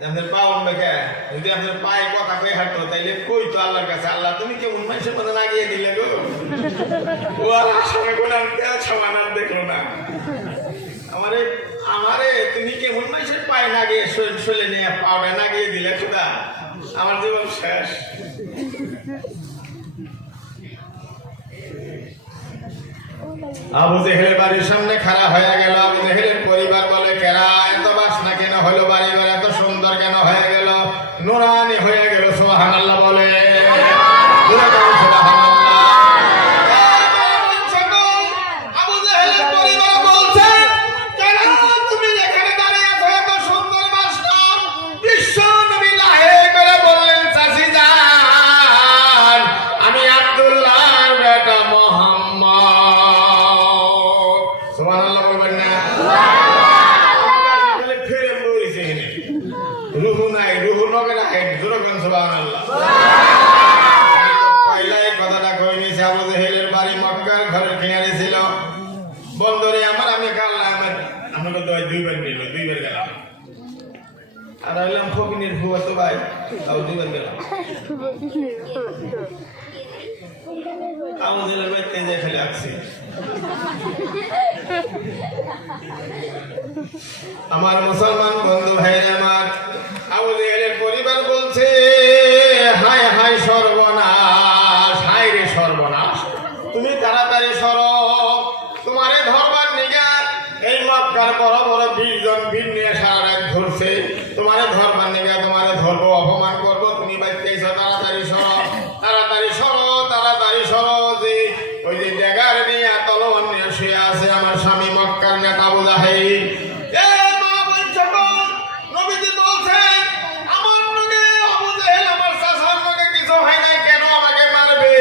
আপনার পাও দেখে যদি আপনার পায়ে কথা কয়ে হাঁটতো তাইলে কই তো আল্লাহর কাছে আল্লাহ তুমি কেমন মানুষের মতো লাগিয়ে দিলে গো ও আল্লাহ সময় করে আনতে সমান আর দেখলো না আমারে তুমি কেমন মানুষের পায়ে লাগিয়ে শৈলে নিয়ে পাওয়া লাগিয়ে দিলে খোদা আমার জীবন শেষ আবু জেহেলের বাড়ির সামনে খাড়া হয়ে গেল আবু জেহেলের পরিবার বলে কেরা এত বাসনা কেন হলো বাড়ি ঘর এত সুন্দর কেন হয়ে গেল নুরানি হয়ে গেল সুবহানাল্লাহ বলে বন্দরে আমার আমি কাল্লা আমাকে তো দুইবার নিল দুইবার গেলাম আর হইলাম ফকিনের ভুয়া তো ভাই তাও দুইবার গেলাম আমাদের ভাই তেজে ফেলে আসছি আমার মুসলমান বন্ধু ভাইরা আমার আবু জেহেলের পরিবার বলছে হায় হায় সর্বনাশ হায় রে তুমি তাড়াতাড়ি সরো, তোমারে ধরবার নিগা এই মক্কার বড় বড় 20 জন বীর নিয়ে সারা রাত ঘুরছে, তোমারে ধরবার নিগা, তোমারে ধরবো, অপমান করবো, তুমি বাইতেছ, তাড়াতাড়ি সরো, তাড়াতাড়ি সরো, তাড়াতাড়ি সরো। যে ওই যে ড্যাগার নিয়ে তলোয়ার নিয়ে শুয়ে আছে আমার স্বামী মক্কার নেতা আবু জাহেল। নবীজি বলছেন আমার নগে আবু জাহেল আমার চাচার নগে কিছু হয় না, কেন আমাকে মারবে,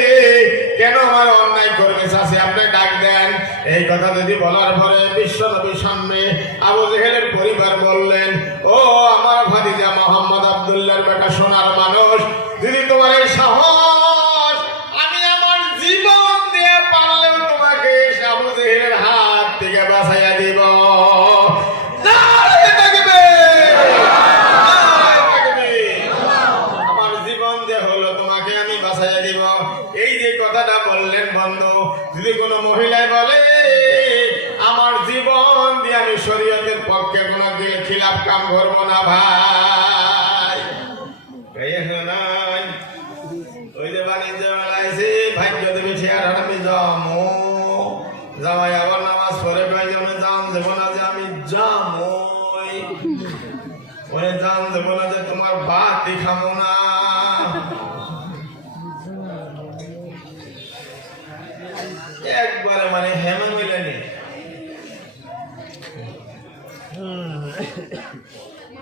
কেন আমার অন্যায় করবে? চাচি আপনি ডাক দেন। এই কথা যদি বলার পরে বিশ্ব নবীর সামনে আবু জাহেলের পরিবার বললেন, ও আমার ভাতিজা মোহাম্মদ আব্দুল্লাহর বেটা সোনার মানুষ, যদি তোমার এই সাহস, আমি আমার জীবন দিয়ে পারলেও তোমাকে আবু জাহেলের হাত থেকে বাঁচাইয়া দিব। আমার জীবন দিয়ে হলো তোমাকে আমি বাঁচাইয়া দিব। এই যে কথাটা বললেন বন্ধু, যদি কোনো মহিলায় বলে আমার জীবন দিয়ে আমি শরীয়তের পক্ষে কোনো দিকে খিলাফ কাম করবো না ভাই, ওই যে বাণিজ্য মেলাইছে ভাগ্য দেবে শেয়ার আমি জমো জামাই আবার নামাজ পড়ে কয়েকজনে জান দেবো না যে আমি জামই, ওরে জান দেবো না যে তোমার ভাতই খামো না। একবারে মানে হেমে মিলেনি।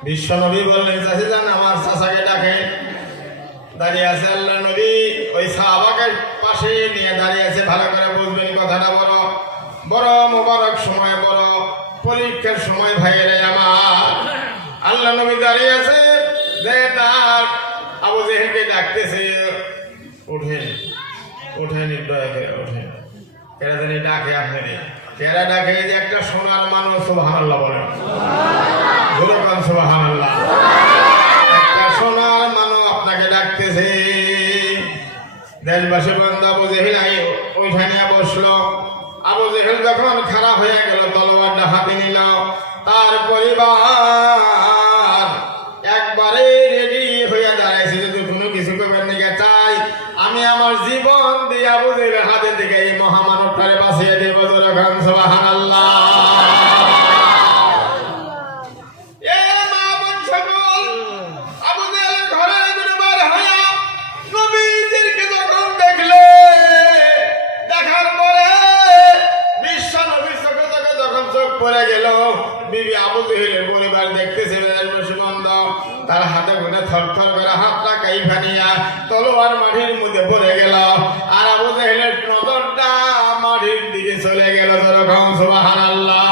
বিশ্ব নবী বললেন চাষি যান আমার চাষাকে ডাকে। দাঁড়িয়ে আছে আল্লাহ নবী, ওই সাহাবাকে পাশে নিয়ে দাঁড়িয়ে আছে। ভালো করে বুঝবেন কথাটা, বড় বড় মোবারক সময়, বড় পরীক্ষার সময় ভাইয়েরে আমার। আল্লাহ নবী দাঁড়িয়ে আছে, যে তার আবু জাহেলকে ডাকতেছে, উঠেন উঠেন দয়া করে উঠেন। কেরা জানি ডাকে আপনারে, কেরা ডাকে? যে একটা সোনার মানুষ, সুবহানাল্লাহ বলেন, বলুন সুবহানাল্লাহ। একটা সোনার মানুষ আপনাকে ডাকতেছে। দেশবাসী বন্ধু আবু জাহেল ওইখানে বসলো। আবু জাহেল যখন খারাপ হয়ে গেল, তলোয়ারটা হাতে নিল, তার পরিবার একবারে রেডি হয়ে দাঁড়াইছে, যদি কোনো কিছু করবেন নাকি চাই আমি আমার জীবন দিয়ে আবু জাহেলের হাতে থেকে এই মহামানবটারে বাঁচিয়ে দেব। যখন সুবহানাল্লাহ। পরে গেল বিবি আবু জাহেলের পরিবার দেখতেছে তার হাতে গুনে থরথর করে হাতটা কাইফা নিয়া তলোয়ার মাটির মধ্যে পড়ে গেল, আর আবু জাহেলের নজরটা মাটির দিকে চলে গেল। যখন সুবহানাল্লাহ।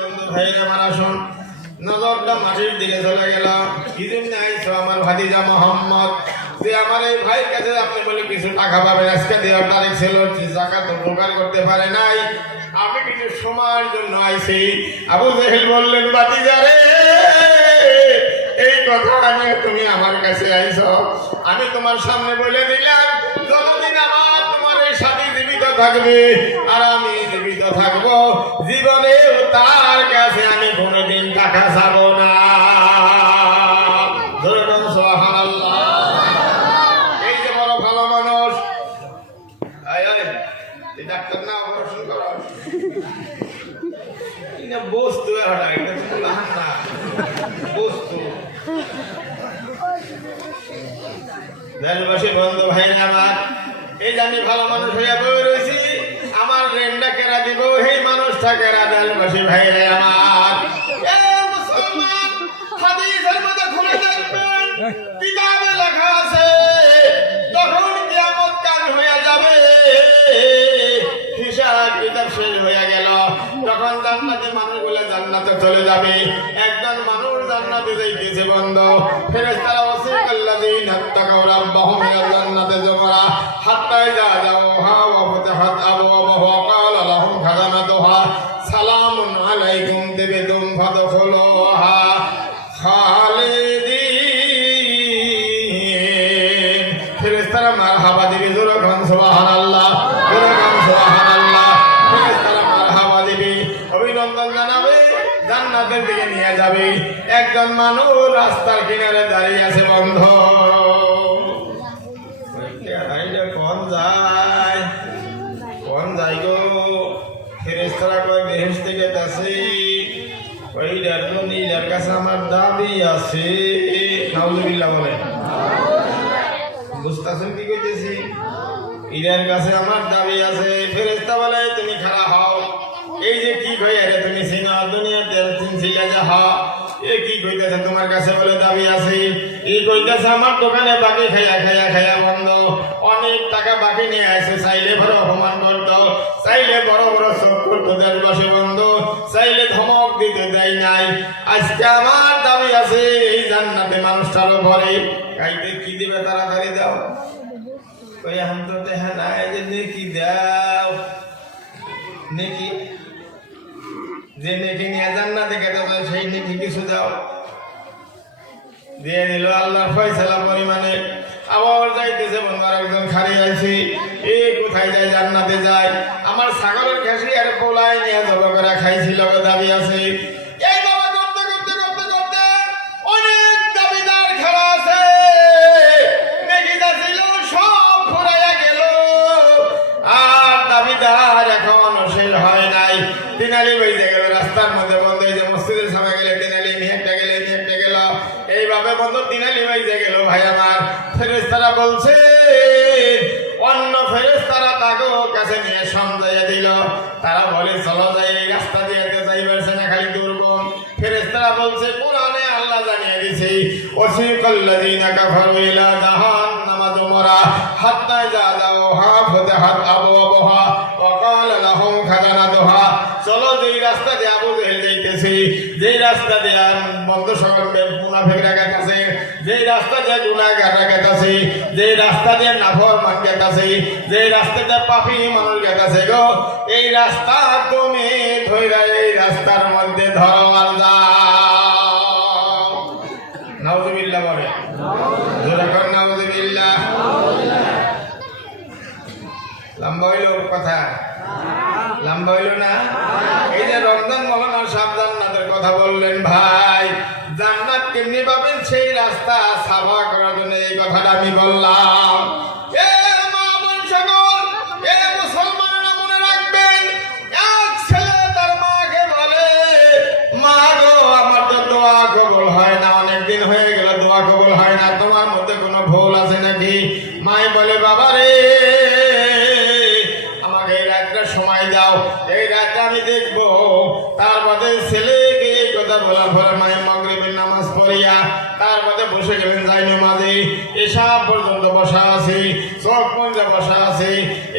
বন্ধু ভাইরা মারা শুন, নজরটা মাটির দিকে চলে গেল। কি জন্য আইছো আমার ভাতিজা মোহাম্মদ? যে আমার এই ভাইয়ের কাছে আপনি বলে কিছু টাকা পাবেন, আজকে দেওয়ার তারিখ ছিল, টাকা তো প্রকার করতে পারে নাই, আমি কিছু সময়ের জন্য আইছি। আবু জাহেল বললেন, ভাতিজা রে, এই কথা আমি তুমি আমার কাছে আইছো, আমি তোমার সামনে বলে দিলাম, যতদিন আমার তোমার এই সাথী জীবিত থাকবে আর আমি জীবিত থাকবো, জীবনেও তার কাছে আমি কোনোদিন টাকা চাবো না। ডাক্তার না অপারেশন করা বস্তু বস্তু। দেশবাসী বন্ধু ভাই আমার, এই যে আমি ভালো মানুষ হইয়া বই রয়েছি, আমার রেন্ডা কেরা দিব, সেই মানুষটা কেরা? দেশবাসী ভাই আমার, মুসলমান হাদিসের মধ্যে খুলে দেখবেন, কিতাবে লেখা আছে, তখন কিয়ামত কান হইয়া যাবে, হিসাব কিতাব শেষ হয়ে গেল, তখন জান্নাতি মানুষগুলো জান্নাতে চলে যাবে। একজন মানুষ জান্নাতে যাইতেছে বন্ধ, ফেরেশতারা ওয়াসিকাল্লাযীনা তাকাউ রাব্বাহুম ইলা জান্নাতি যুমরা হাত্তা ইযা জাওহা ওয়া ফাতাহাত আবওয়াবুহা ক্বালা লাহুম খাযানাতুহা সালামুন আলাইকুম তিবতুম ফাদখুলুহা খালিদিন। ফেরেশতারা মারহাবা দিবে, জোরে কোন সুবহানাল্লাহ, জোরে কোন সুবহানাল্লাহ। ফেরেশতারা মারহাবা দিবে, অভিনন্দন জানাবে, জান্নাতের দিকে নিয়ে যাবে। একজন মানুষ রাস্তার কিনারে দাঁড়িয়ে আছে বন্ধ, কাছে আমার দাবি আছে। নাউজুবিল্লাহ বলেন। বুঝতেছেন কি কইতেছি? ঈদের কাছে আমার দাবি আছে। ফেরেশতা বলে তুমি খাড়া হও। এই যে কি কই আরে তুমি সিনা দুনিয়াতে চিনছিলে যে হা এ কি কইতেছে তোমার কাছে বলে দাবি আছে। এই কইতেছে আমার দোকানে বাকি খাইয়া বন্ধ। অনেক টাকা বাকি নিয়ে আসে, চাইলে বড় অপমান করতো, চাইলে বড় বড় চোখ করতো, দেশ বসে বন্ধ, চাইলে ধমক দিতে দেয় নাই। আজকে আমার দাবি আছে এই জান্নাতে মানুষটারও ভরে খাইতে কি দিবে তাড়াতাড়ি দাও। ওই এখন তো দেখা নাই যে নেকি দাও, নেকি যে নেকি নিয়ে জান্নাতে গেতে সেই নেকি কিছু দাও। দিয়ে দিল আল্লাহর ফয়সালা পরিমাণে। আবার যাইতেছে বন্ধু একজন খালি আছি, এ কোথায় যায়? জান্নাতে যায়। আমার ছাগলের ঘাসি আর পোলায় নিয়ে জবা করে খাইছিল, দাবি আছে। এই দাবা করতে করতে করতে করতে অনেক দাবিদার খেলা আছে, নেকিটা ছিল সব ফুরাইয়া গেল, আর দাবিদার এখনো শেষ হয় নাই। তিনালি বেজে গেল রাস্তার মধ্যে বন্ধ। এই যে মসজিদের সামনে গেলে তিনালি, মেহেকটা গেলে মেহেকটা গেল, এইভাবে বন্ধু তিনালি বেজে গেল। ভাই আমার ফেরেশতারা বলছে, অন্য ফেরেশতারা তাকে কাছে নিয়ে সমঝাইয়া দিল। তারা বলে চলো যাই, এই রাস্তা দিয়ে যাইবার না খালি দুর্গম। ফেরেশতারা বলছে কোরআনে আল্লাহ জানিয়ে দিয়েছে, ওয়াসিকাল্লাযীনা কাফারু ইলা জাহান্নামা যুমারা হাত্তা যাওহা ফাতাহাত আবওয়াবহা ওয়া ক্বালা লাহুম খাজানাতুহা। চলো যেই রাস্তা দিয়ে আবু জেহেল যাইতেছে, যেই রাস্তা দিয়ে বন্ধু সকল মুনাফিকরা গেছে, যেই রাস্তা দিয়ে গুনাহগাররা গেছে, যেই রাস্তা দিয়ে নাফরমান গেছে, যেই রাস্তা দিয়ে পাপী মানুষ গেছে গো, এই রাস্তা তুমি ধইরা এই রাস্তার মধ্যে ধরো আর যাও। নাউজুবিল্লাহ বলে, জোরে কর নাউজুবিল্লাহ। লম্বা হইল কথা, লম্বা হইল না? এই যে রমজান মৌলানা সাহেব জান্নাতের কথা বললেন, ভাই জান্নাত কেমনি পাবেন সেই রাস্তা সাফা করার জন্য এই কথাটা আমি বললাম। এ মা বোন সকল, এ মুসলমানরা মনে রাখবেন, এক ছেলে তার মাকে বলে, মা গো আমার তো দোয়া কবুল হয় না, অনেকদিন হয়ে গেল দোয়া কবুল হয় না, তোমার মধ্যে কোনো ভুল আছে নাকি? মাই বলে বাবা রে সময় দাও, এই রাতে আমি দেখবো। তার মধ্যে ছেলেকে এই কথা বলার পরে মায়ের মাগরিবের নামাজ পড়িয়া তার মধ্যে বসে গেলেন জায়নামাজে। এশা পর্যন্ত বসা আছে, চোখ মঞ্জে বসা আছে,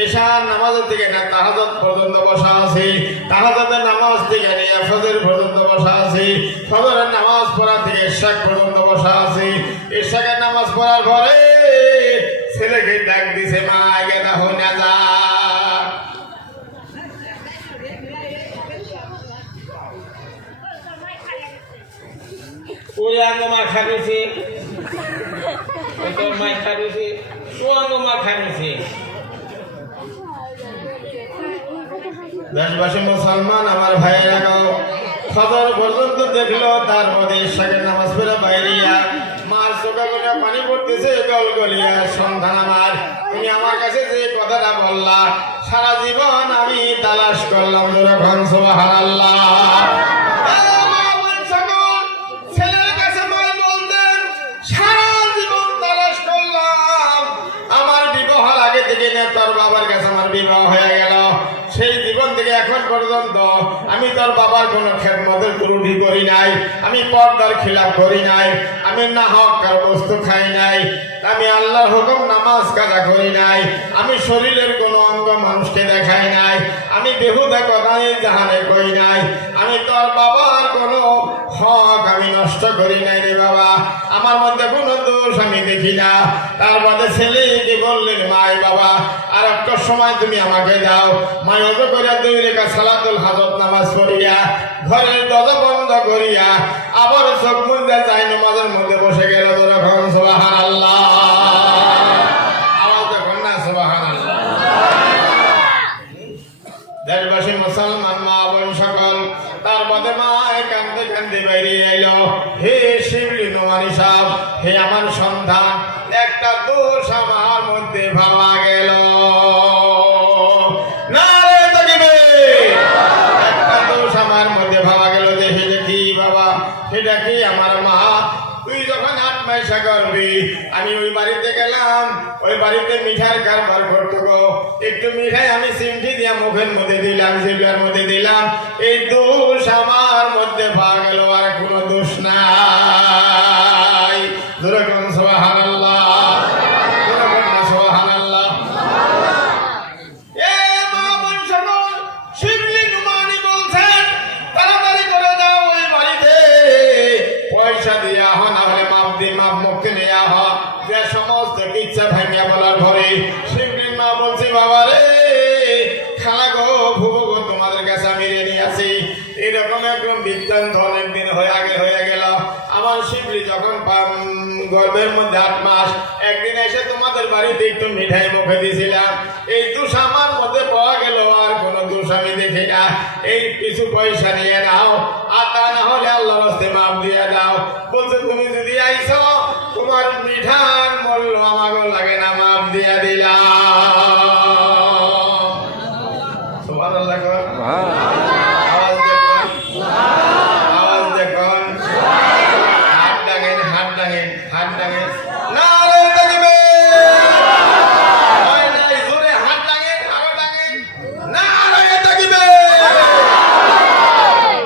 এশার নামাজের থেকে না তাহাজ্জুদ পর্যন্ত বসা আছে, তাহাজ্জুদের নামাজ থেকে নিয়ে ফজর পর্যন্ত বসা আছে, ফজরের নামাজ পড়া থেকে ইশা পর্যন্ত বসা আছে। ইশাকের নামাজ পড়ার পরে ছেলেকে ডাক দিছে, মা আগে না হো না যা। ওই আঙ্গমা খাবিছে, তোর মা খাবিছে, ও আঙ্গমা খাবিছে। দেশবাসী মুসলমান আমার ভাইয়েরা গো, ফজর পর্যন্ত দেখলো, তার মধ্যে ইশাকের নামাজ পড়ে বাইরিয়া মার চোখে চোখে পানি পড়তেছে গলগলিয়া। সন্ধান আমার, তুমি আমার কাছে যে কথাটা বললা সারা জীবন আমি তালাশ করলাম, যখন সুবহানাল্লাহ। তোর বাবার কাছে আমার বিবাহ হয়ে গেল, সেই জীবন থেকে এখন পর্যন্ত আমি তোর বাবার কোনো খেদমতের ত্রুটি করি নাই, আমি পর্দার খিলাফ করি নাই, আমি না হক বস্তু খাই নাই, আমি আল্লাহর হুকুম নামাজ কাজা করি নাই, আমি শরীরের কোনো অঙ্গ মানুষকে দেখাই নাই, আমি বেহুদা কথা জাহানে কই নাই, আমি তোর বাবার কোনো হক আমি নষ্ট করি নাই রে বাবা, আমার মধ্যে কোনো দোষ আমি দেখি না। তার মধ্যে ছেলেকে বললেন, মাই বাবা আর একটা সময় তুমি আমাকে দাও। মাই অত করে 2 রাকাত সালাতুল হাজত নামাজ পড়িয়া ঘরের দরজা বন্ধ করিয়া আবার চোখ মুজে যায় নামাজের মধ্যে বসে গেল। যখন সুবহানাল্লাহ, আওয়াজ এখন না সুবহানাল্লাহ। দেশবাসী মুসলমান মা বোন সকল, তার মধ্যে মা কান্দে কান্দে বাইরে এলো, হে শিবলি নোমানি সাহেব, হে আমার সন্তান, একটা দোষ আমার মধ্যে ভাবা গেল। একটা দোষ আমার মধ্যে ভাবা গেল। দেখি দেখি বাবা, সেটা কি? করবি। আমি ওই বাড়িতে গেলাম, ওই বাড়িতে মিঠার কারবার করতো গো। একটু মিঠাই আমি সিমটি দিয়া মুখের মধ্যে দিলাম, জিভের মধ্যে দিলাম, এই দোষ আমার মধ্যে পাওয়া গেল, আর কোনো দোষ নাই। জোরে কোন সুবহানাল্লাহ, জোরে কোন সুবহানাল্লাহ। এ মা বোন সকল, শিবলি নুমানি বলছেন তাড়াতাড়ি করে যাও ওই বাড়িতে, পয়সা দিয়ে আহ, না হলে মাপ দিয়ে মাপ মুক্তি নিয়ে আহ। যে সমস্ত ইচ্ছা ভাঙিয়া বলার পরে শিবলির মা বলছে, বাবা রে, খালা গো, ভুবো গো, তোমাদের কাছে আমি রেডি আছি। এরকম একদম বৃত্তান্ত অনেকদিন আগে হয়ে গেল। আমার শিবলি যখন গর্ভের মধ্যে 8 মাস, একদিন এসে তোমাদের বাড়িতে একটু মিঠাই মুখে দিয়েছিলাম, এই দোষ আমার মধ্যে পাওয়া গেল, আর কোনো দোষ আমি দেখি না। এই কিছু পয়সা নিয়ে নাও, আর তা না হলে আল্লাহর রাস্তায় মাপ দিয়ে দাও। বলছে, তুমি যদি আইছো, তোমার মিঠার মূল্য আমাকে লাগে না, মাপ দিয়ে দিলাম। সুবহানাল্লাহ। আওয়াজ দেখুন, আওয়াজ দেখুন, হাত ডাঙেন, হাত ডাঙেন, হাত ডাঙেন। নারে তাকবীর, হয় নাই, জোরে হাত ডাঙেন, আরো ডাঙেন। নারে তাকবীর,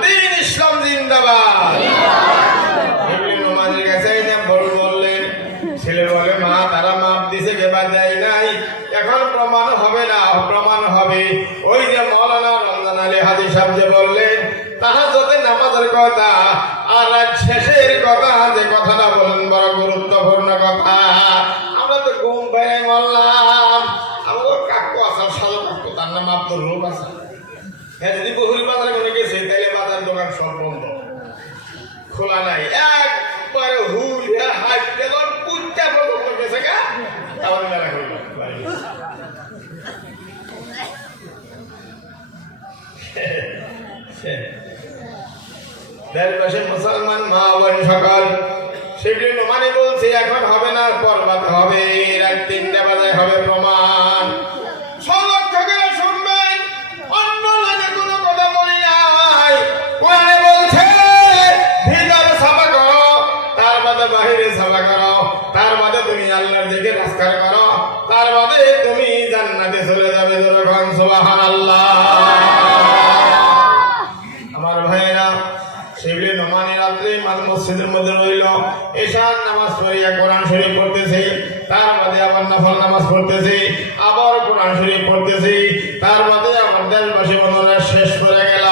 দ্বীন ইসলাম জিন্দাবাদ। ইবনে নুমানের কাছে এসে বললেন, ছেলে বলে, মা, তারা মাপ দিছে, কেবা দেয় নাই, এখন প্রমাণ হবে না, প্রমাণ হবে। ওই যে মৌলানা রমজান আলী হাজী সাহেব যে বললেন তাহাজ্জুদে নামাজের কথা, আর রাত শেষের কথা, যে কথাটা বলেন বড় গুরুত্বপূর্ণ কথা। আমরা তো ঘুম পেয়ে মরলাম, আমাদের কাকু আসার সাজো কাকু, তার নাম আব্দুর রূপ আছে। হ্যাঁ, যদি বহুল বাজারে কোনো গেছে, তাহলে বাজার দোকান সব বন্ধ, খোলা নাই, একবারে হুল হাইট তেলর পুচ্চা পর্যন্ত গেছে গা, আমার মেলা হইল। দেশবাসী মুসলমান মা বোন সকল, শিবলি নুমানি বলছে, এখন হবে না, পরবাদ হবে, রাত 3টা বাজায় হবে প্রমাণ। সমর্থকেরা শুনবেন, অন্য লাগে কোনো কথা বলি নাই। কোরআনে বলছে, ভিতরে সাফা করো, তার বাদে বাহিরে সাফা করো, তার বাদে তুমি আল্লাহর দিকে রাস্তার করো, তার বাদে তুমি জান্নাতে চলে যাবে। যখন সুবহানাল্লাহ। আমার ভাইয়েরা, শিবলি নুমানি রাত্রে মসজিদের মধ্যে রইল, এশার নামাজ পড়িয়া কোরআন শরীফ পড়তেছে, তার বাদে আবার নফল নামাজ পড়তেছে, আবার কোরআন শরীফ পড়তেছে, তার বাদে আমার দেশবাসী বন্ধুরা শেষ করে গেল।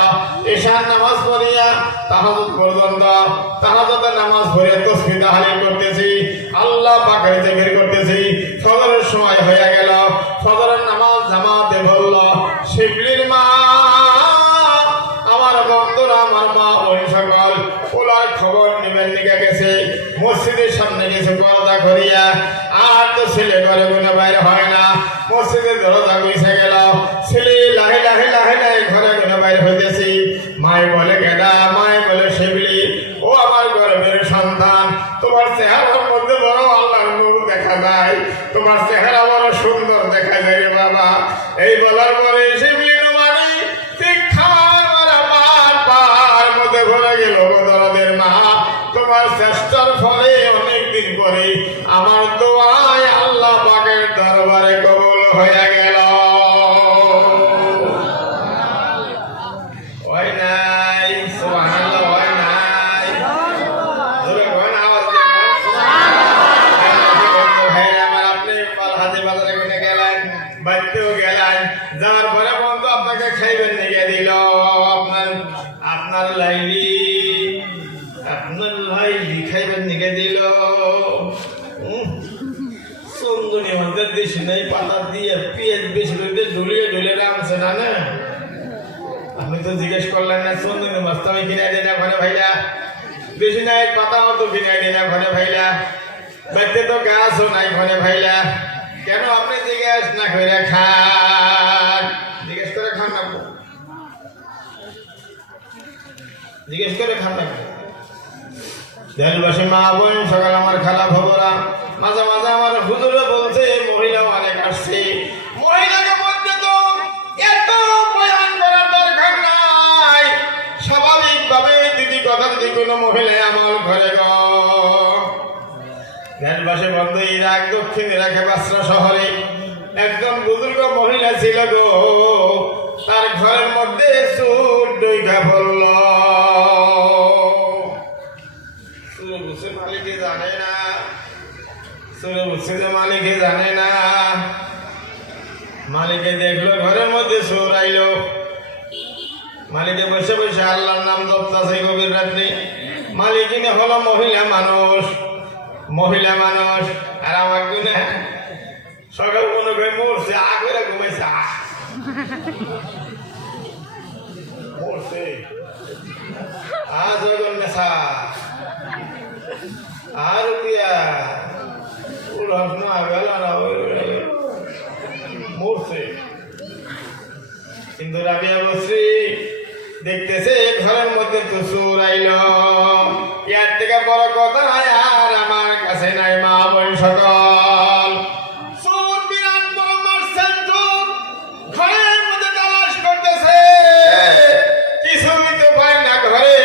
এশার নামাজ পড়িয়া তাহাজ্জুদ পর্যন্ত, তাহাজ্জুদের নামাজ পড়ে তাসবিহ তাহলিল করতেছি, আল্লাহ পাকের জিকির করতেছি। ফজরের সময় হয়ে গেল, ফজরের নামাজ জামাতে পড়ল। শিবলির মা, আমার বন্ধুরা, আমার মা ওই সকল, ওলার খবর নেবেন নিকে গেছে, মসজিদের সামনে গেছে পর্দা করিয়া, আর তো ছেলে ঘরে কোনো বাইরে হয় না, মসজিদের দরজা গুইছে গেল, ছেলে লাহে লাহে লাহে লাহে ঘরে কোনো বাইরে হইতেছি। মাই বলে, গেডা, মাই বলে, শিবলি, ও আমার গর্ভের সন্তান, তোমার চেহারার মধ্যে বড় আল্লাহর নূর দেখা যায়, তোমার চেহারা বড় সুন্দর দেখা যায় রে বাবা। এই বলার পরে শিবলি নুমানি তোমার চেষ্টার ফলে অনেকদিন পরে আমার দোয়ায় আল্লাহ পাকের দরবারে কবুল হয়ে গেল। হয় নাই? সুবহানাল্লাহ, হয় নাই? জোরে বলেন, আওয়াজ দেন। আমার আপনি হাতে বাজারে কোনে গেলেন, বাড়িতেও গেলেন, যাওয়ার পরে বন্ধু আপনাকে খাইবেন নিয়ে দিল, আপনার লাইলি, আপনার লাইলি খাইবেন নিয়ে দিল। চন্দনী আমাদের দেশে নাই, পাতা দিয়ে পেঁয়াজ বেশি করে ঢুলিয়ে ঢুলিয়ে রামছে না। না, আপনি তো জিজ্ঞেস করলেন না, চন্দনী মাছ তো আমি কিনে দিই না ঘরে ভাইলা, বেশি নাই, পাতাও তো কিনে দিই না ঘরে ভাইলা, বাড়িতে তো গাছও নাই ঘরে ভাইলা, কেন আপনি জিজ্ঞেস না করে খান? জিজ্ঞেস করে খান না, জিজ্ঞেস করে খান না। দেশবাসী মা বোন সকাল, আমার খালা খবরা, মাঝে মাঝে আমার হুজুরে বলছে মহিলা অনেক আসছে, মহিলাকে মধ্যে তো এত বয়ান করার দরকার নাই, স্বাভাবিকভাবে দিদি কথা, যদি কোনো মহিলা আমার ঘরে দেশবাসী বন্ধু, ইরাক দক্ষিণ ইরাকে বাসরা শহরে একজন বুজুর্গ মহিলা ছিল গো। তার ঘরের মধ্যে চোর ঢুইকা পড়ল। চোরে বুঝছে মালিকে জানে না, চোরে বুঝছে যে মালিকে জানে না। মালিকে দেখলো ঘরের মধ্যে চোর আইলো। মালিকে বসে বসে আল্লাহর নাম জপতাছে গভীর রাত্রে। মালিকিনে হলো মহিলা মানুষ, মহিলা মানুষ। আর আমার গুনে সকাল মনে করে মরছে, আগরে ঘুমাইছে, মরছে আজ নেশা আর দিয়া মরছে। কিন্তু রাবিয়া বসরি দেখতেছে ঘরের মধ্যে তো চোর আইল। ইয়ার থেকে বড় কথা আর আমার কাছে নাই মা বোন সকল। চোর বিরাট বড় মারছেন, চোর ঘরের মধ্যে তালাশ করতেছে, কিছুই তো পায় না ঘরে।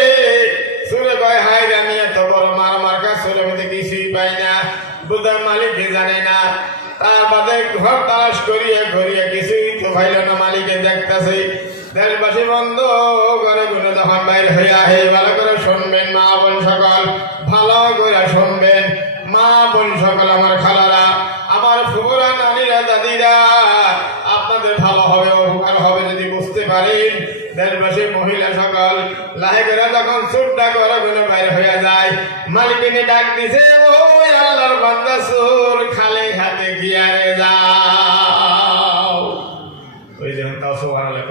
চোরে কয় হাই রানি এত বড় মার মার্কা, চোরের মধ্যে কিছুই পায় না, বুধার মালিকে জানে না। তার বাদে ঘর তালাশ করিয়া করিয়া কিছুই তো পাইল না, মালিকে দেখতেছে। দেশবাসী বন্ধ ঘরে গুনে তখন বাইর হইয়া হে ভালো করে শুনবেন মা বোন সকল, ভালো করে শুনবেন মা বোন সকল, আমার খালারা, আমার ফুবুরা, নানিরা, দাদিরা, আপনাদের ভালো হবে, উপকার হবে যদি বুঝতে পারেন। দেশবাসী মহিলা সকল লাহে করে যখন চোরটা ঘরে গুনে বাইর হইয়া যায়, মালিকিনে ডাক দিছে, ওই আল্লাহর বান্দা চোর খালি হাতে গিয়ারে যাও। ওই যখন তাও সুবহানাল্লাহ,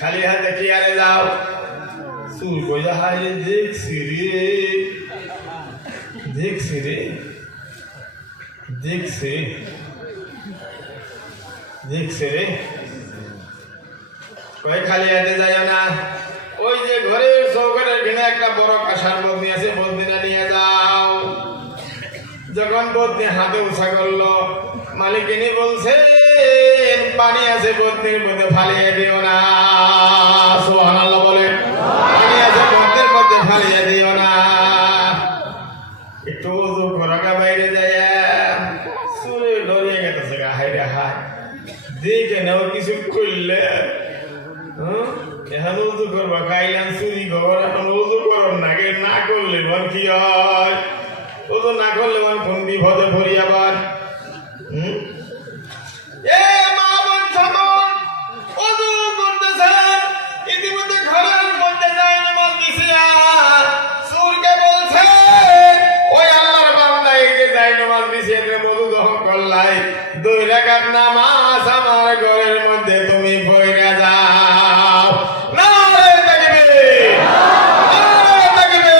খালি হাতে কি আরে যাও। চুর কইয়া হাই দেখছি রে, দেখছি রে, দেখছি দেখছি রে। কই খালি হাতে যাইও না, ওই যে ঘরের চৌকাটের ঘিনে একটা বড় কাঁসার বদনি আছে, বদনিটা নিয়ে যাও। যখন বদনি হাতে উঁচা করলো, মালিকিনী বলছে পানি আছে বদনির মধ্যে, ফালিয়ে দিও না। সুবহানাল্লাহ বলেন, পানি আছে বদনির মধ্যে, ফালিয়ে দিও না। একটু ওযু করাটা বাইরে যায়, চুরে ডরিয়ে গেছে গা, হাই রে হাই দেখে নাও কিছু করলে। এখন উজু করবা, খাইলাম চুরি ঘর, এখন উজু করন না, না করলে বল কি হয়? উজু না করলে বল কোন বিপদে পড়ি আবার। ইতিমধ্যে ঘরের মধ্যে যায় নামাজ দিছিয়া, চোরকে বলছে, ওই আল্লাহর বান্দা একে যায় নামাজ দিছিয়া, বধু দহন করলাই, 2 রাকাত নামাজ আমার ঘরের মধ্যে তুমি পড়িয়া যাও। নারে তাকবীর, নারে তাকবীর।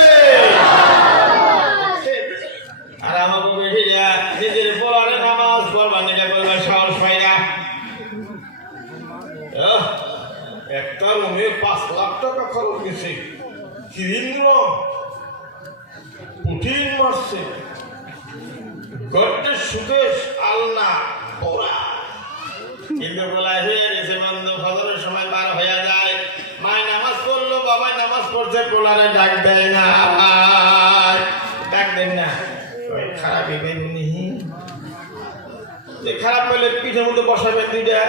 আর আমাকে বেশিরা নিজের পড়ারে নামাজ পড়বার নিকে বলবার সাহস পাই না। একটা রুমে 5 লাখ টাকা খরচ গেছে, কঠিন মারছে, ঘরটা সুখে আলনা পোড়া। কিন্তু বলাই হয়ে গেছে বন্ধু, ফজরের সময় পার হয়ে যায়, মায় নামাজ পড়লো, বাবাই নামাজ পড়ছে, পোলারে ডাক দেয় না, ডাক দেন না। খারাপ এমনি যে খারাপ পেলে পিঠের মধ্যে বসাবেন 2টা।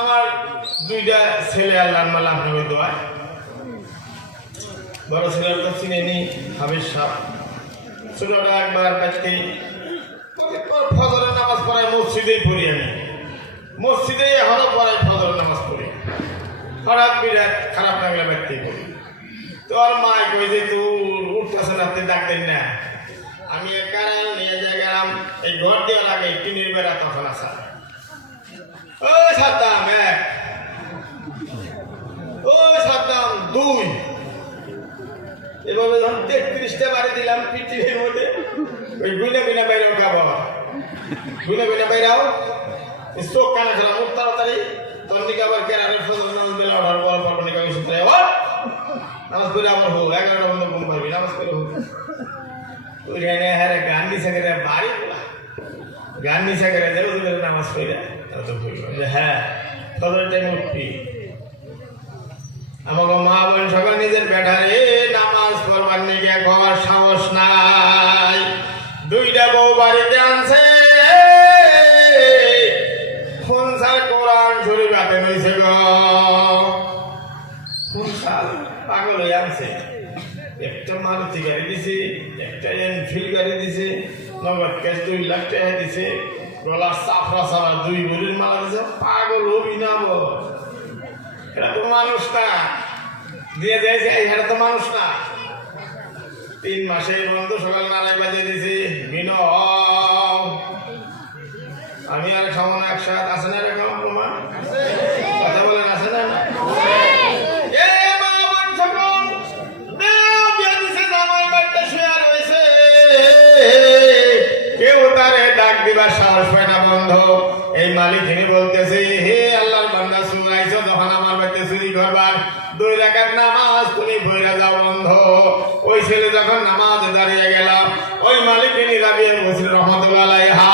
আমার 2টা ছেলে আল্লাহ মাল্লাহ আপনাকে দোয়ায়। বড় ছেলের তো চিনে নি হাবিজ সাহ, ছোটটা একবার বাড়িতে ফজরের নামাজ পড়ায়, মসজিদেই পড়ি আমি, মসজিদেই এখনো পড়াই ফজরের নামাজ পড়ি। হঠাৎ বিরাট খারাপ লাগলে বাড়িতেই পড়ি। তোর মা কই যে তোর উঠতেছে না, তুই ডাক দেন না। আমি একা নিয়ে যাই গেলাম, এই ঘর দেওয়ার আগে টিনের বেড়া তখন আসা। ও সাদ্দাম 1, ও সাদ্দাম 2, এভাবে যখন 33টা বাড়ি দিলাম পৃথিবীর মধ্যে। ওই গুইনা গুইনা বাইরেও খাবো, গুইনা গুইনা বাইরেও চোখ কানা খেলাম, উঠ তাড়াতাড়ি। তোর দিকে আবার কেরারের ফজর নামাজ দিলে অর্ডার বল পারবো নিকা সূত্রে নামাজ পড়ে আবার হোক, 11টা বন্ধ ঘুম পারবি, নামাজ পড়ে হোক। ওই হ্যাঁ গান নিচে করে বাড়ি গান নিচে করে যাবো, নামাজ পড়ে হ্যাঁ ফজরের টাইমে উঠবি, আমাকে মা বোন সকল নিজের বেটারে নামাজ পড়বার নিকে খাওয়ার সাহস নাই। দুইটা বউ বাড়িতে আনছে, খুনসার কোরআন শরীফ হাতে নইছে গো। খুনসার পাগল হয়ে আনছে, একটা মারুতি গাড়ি দিছে, একটা এনফিল্ড গাড়ি দিছে, নগদ ক্যাশ 2 লাখ টাকা দিছে, গলার চাপড়া ছাড়া 2 ভরির মালা দিছে। পাগল অভিনব, এটা তো মানুষ না। দিয়ে দিয়েছে এটা তো মানুষ না। 3 মাসে বন্ধু সকাল নারায় বাজিয়ে দিয়েছি। মিনো আমি আর খাবো না একসাথ, আছে না রে খাওয়া প্রমাণ? কথা বলেন, আছে না? কেউ তারে ডাক দিবার সাহস পায় না বন্ধ। এই মালিক তিনি বলতেছে, হে আল্লাহর বান্দা শুনাইছো যখন আমার বাড়িতে চুরি করবার 2 রাকাত নামাজ তুমি পড়ে যাও বন্ধ। ওই ছেলে যখন নামাজে দাঁড়িয়ে গেল, ওই মালিক তিনি রাবিয়া বসির রহমাতুল্লাহ আলাইহা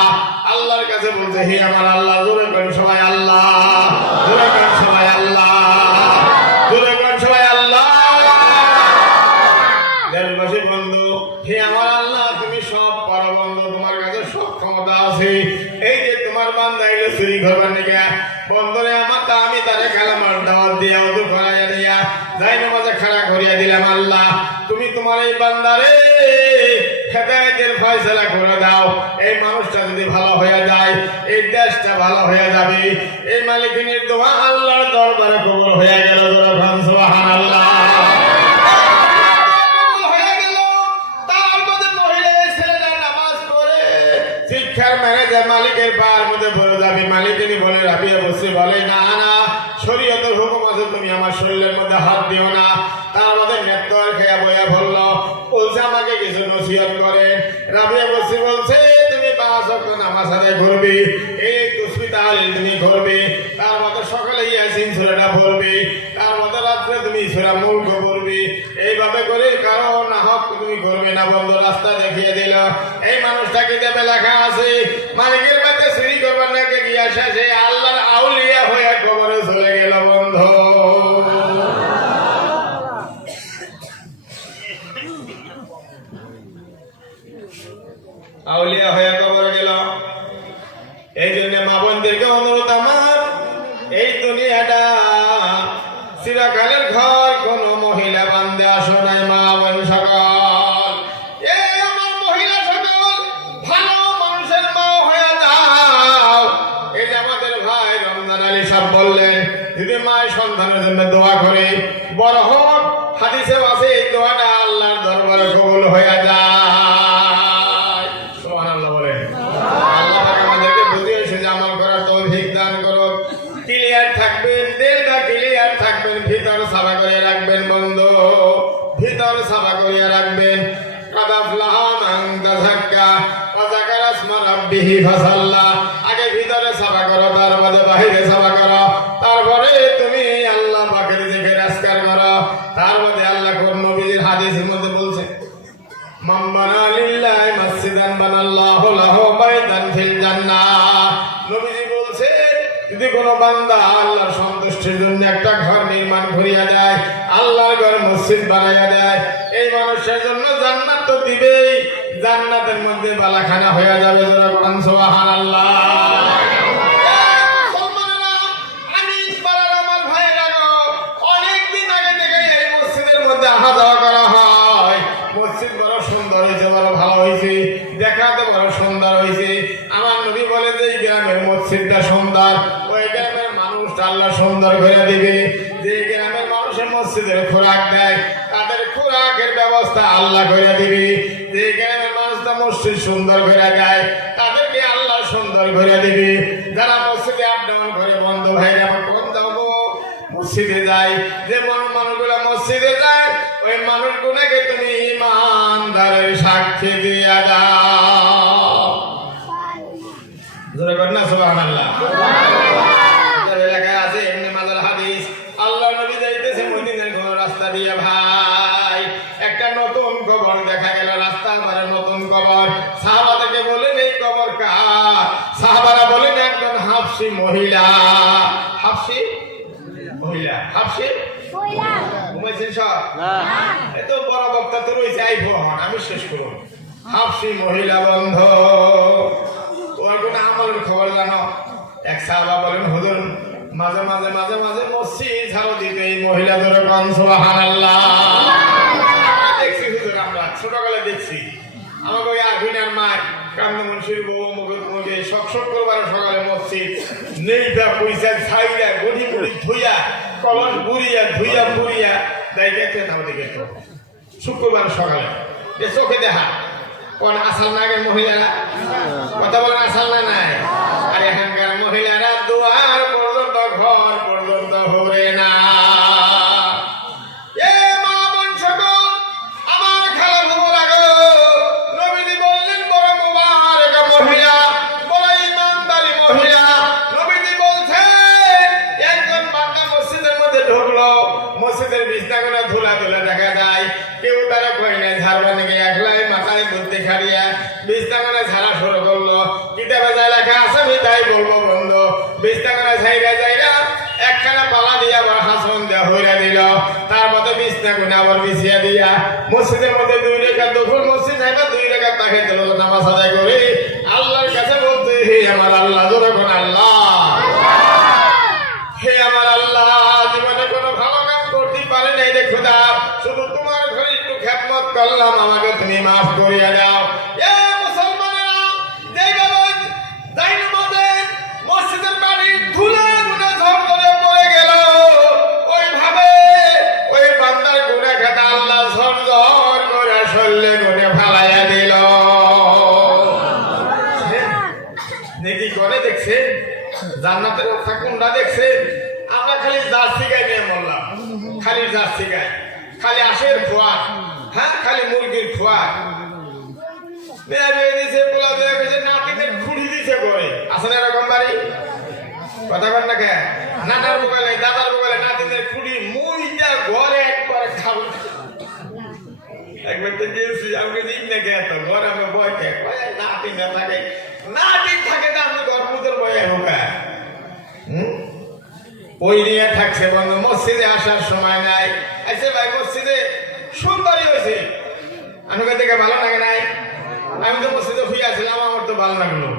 আল্লাহর কাছে বলছে, হে আমার আল্লাহ, জোরে করেন সবাই আল্লাহ, জোরে করেন সবাই আল্লাহ, জোরে করেন সবাই আল্লাহ। দেশবাসী বন্ধু, হে আমার আল্লাহ, তুমি সব পারো বন্ধু, তোমার কাছে সব ক্ষমতা আছে। এই যে তোমার বান্দা এলো চুরি করবার নিকে বন্ধরে আমার, তা আমি তারে কালামার দাওয়াত দিয়ে ওযু করাইয়া দিয়া যাই নামাজে খাড়া করিয়া দিলাম। আল্লাহ, তুমি তোমার এই বান্দারে হেদায়েতের ফয়সালা করে দাও। এই মানুষটা যদি ভালো হয়ে যায়, এই দেশটা ভালো হয়ে যাবে। এই মালিকিনীর দোয়া আল্লাহর দরবারে কবুল হয়ে গেল। সুবহানাল্লাহ। মালিকের পায়ের মধ্যে পড়ে যাবে। মালিকিনী বলে, রাবিয়া বসে বলে, না না, শরীয়তের হুকুম আছে, তুমি আমার শরীরের মধ্যে হাত দিও না। তার মধ্যে নেত্র খেয়া বইয়া বলল, বলছে আমাকে কিছু নসিহত করেন। রাবিয়া বসে বলছে, তুমি 5 ওয়াক্ত নামাজ আদায় করবে, এই তাসবিহ তাহলিল তুমি করবে, তার মধ্যে সকালে ইয়াসিন সূরাটা পড়বে, তার মধ্যে রাত্রে তুমি সূরা মুলক পড়বে। এইভাবে করে কারো না হক তুমি করবে না বন্ধু। রাস্তা দেখিয়ে দিল। এই মানুষটাকে দেবে লেখা আছে, মালিকের বাড়িতে চুরি করবার নাকি গিয়া শেষে আল্লাহর আউলিয়া হয়ে কবরে চলে গেল বন্ধু। আউলিয়া হয়ে কবরে গেল। এই জন্য মা বোনদেরকে অনুরোধ আমার, এই দুনিয়াটা চিরকালের ঘর, কোন মহিলা বান্ধে আসো নাই মা বোন সকল। বললেন, যদি মায়ের সন্তানের জন্য দোয়া করে বড় হোক, হাদিসে আছে এই দোয়াটা আল্লাহর দরবারে কবুল হয়ে যায়। সুবহানাল্লাহ বলেন। আল্লাহ পাক আমাদেরকে বুঝিয়েছে যে আমল করার তৌফিক দান করুন। ক্লিয়ার থাকবেন, দিলটা ক্লিয়ার থাকবেন, ভিতর সাফা করে রাখবেন বন্ধু, ভিতর সাফা করে রাখবেন। কাদ আফলাহা মান তাযাক্কা ওয়া যাকারা ইসমা রাব্বিহি ফাসাল্লা। আগে ভিতরে সাফা করো, তারপরে বাহিরে সাফা করো, তারপরে তুমি আল্লাহ পাকের জিকির আজকার করো। তার মধ্যে আল্লাহ কোন নবীর হাদিসের মধ্যে বলছে, মান বানা লিল্লাহি মাসজিদান বানাল্লাহু লাহু বাইতান ফিল জান্নাহ। নবীজি বলছে, যদি কোনো বান্দা আল্লাহর সন্তুষ্টির জন্য একটা ঘর নির্মাণ করিয়া দেয়, আল্লাহর ঘর মসজিদ বানাইয়া দেয়, এই মানুষের জন্য জান্নাত তো দিবেই, জান্নাতের মধ্যে বালাখানা হয়ে যাবে। যারা কোরআন সুবহানাল্লাহ। দেখাতে বড় সুন্দর হয়েছে। আমার নবী বলে যে এই গ্রামের মসজিদটা সুন্দর, ওই গ্রামের মানুষটা আল্লাহ সুন্দর করে দিবে। যে গ্রামের মানুষের মসজিদের খোরাক দেয়, তাদের খোরাকের ব্যবস্থা আল্লাহ করে দিবে। যে গ্রামের মানুষটা মসজিদ সুন্দর করে দেয়, তাদেরকে আল্লাহ সুন্দর করে দিবে। যারা মসজিদে আপ ডাউন করে, বন্ধু ভাইরা কোন যাবো মসজিদে যায়, যে মানুষগুলো মসজিদে যায়, ওই মানুষগুলোকে তুমি ইমানদারের সাক্ষী দিয়া দাও। জোরে কর না সুবহানাল্লাহ। এলাকায় আছে এমনি মাজাল হাদিস, আল্লাহ নবী যাইতেছে মদিনার কোন রাস্তা দিয়ে, ভাই একটা নতুন কবর দেখা গেল রাস্তার পারে, নতুন কবর। সাহাবাদেরকে বলেন, এই কবর কার? সাহাবারা বলেন, একজন হাবশী মহিলা। হাবশী মহিলা, হাবশী শুনেছেন সব এত বড় বক্তা তো রয়েছে আইফোন আমি শেষ করুন হাফসি মহিলা বন্ধ ওর কোনো আমলের খবর জানো এক সাহাবা বলেন হুজুর মাঝে মাঝে মাঝে মাঝে মসজিদ ঝাড়ু দিতে এই মহিলা ধরে গান সুবহানাল্লাহ দেখছি হুজুর আমরা ছোটবেলায় দেখছি আমাকে ওই আভিনার মায় কান্দ মুন্সির বউ মুখে শক করবার সকালে মসজিদ নেইটা পয়সা ছাইরা গড়ি গড়ি ধুইয়া কলস বুড়িয়া ধুইয়া বুড়িয়া তাই দেখতে নাও দেখে তো শুক্রবার সকালে যে চোখে দেখা কোন আসাল নাগের মহিলারা কথা বলেন আসাল না নাই আর এখানকার মহিলারা দুয়ার পর্যন্ত ঘর পর্যন্ত হরে না মসজিদের বিছনাগুলো ধুলা ধুলা দেখা যায় কেউ তারা কই না ঝাড়বা নাকি একলাই মাথায় বুদ্ধি খাড়িয়া বিছনাগুলো ঝাড়া শুরু করলো কিতাবে যা লেখা আছে আমি তাই বলবো বন্ধু বিছনাগুলো ঝাইরা যাইরা একখানা পালা দিয়া বা হাসন দেওয়া হইরা দিল তার মধ্যে বিছনাগুলো আবার বিছিয়া দিয়া মসজিদের মধ্যে 2 রেখাত দুপুর মসজিদ যাইবা 2 রেখাত তাকে দিল নামাজ আদায় করে আল্লাহর কাছে বলতে হে আমার আল্লাহ যখন আল্লাহ হে আমার আল্লাহ জীবনে কোনো ভালো কাজ করতে পারে নাই রে খোদা শুধু তোমার ঘরে একটু খেদমত করলাম আমাকে তুমি মাফ করিয়া দাও এ মুসলমানেরা দেখো যাই নামাজে মসজিদের বাড়ি ধুলে গুনে ঝড় করে পড়ে গেল ওইভাবে ওই বান্দার গুনাহ খাতা আল্লাহ ঝড় ঝড় করে শরীরে গুনে ফালাইয়া দিল নেকি করে দেখছে জান্নাতের কথা কোনটা দেখছে আমরা খালি জার্সি গাই নিয়ে মরলাম খালি জার্সি গাই খালি আশের খোয়া হ্যাঁ খালি মুরগির খোয়া মেয়ে মেয়ে দিছে পোলা মেয়ে গেছে নাতিদের খুঁড়ি দিছে করে আসলে এরকম বাড়ি কথা বল না কে নানার মোবাইলে দাদার মোবাইলে নাতিদের খুঁড়ি মুইটা ঘরে একবারে খাবো একবার তো গেছি আমাকে দিন না কে তো ঘরে আমি বয় কে নাতি না থাকে নাতি থাকে না আপনি গর্ভবতর বয়ে ঢোকা ওই নিয়ে থাকছে বন্ধু মসজিদে আসার সময় নাই আচ্ছা ভাই মসজিদে সুন্দরই হয়েছে আমাকে দেখে ভালো লাগে নাই আমি তো মসজিদে শুয়ে আসলাম আমার তো ভালো লাগলো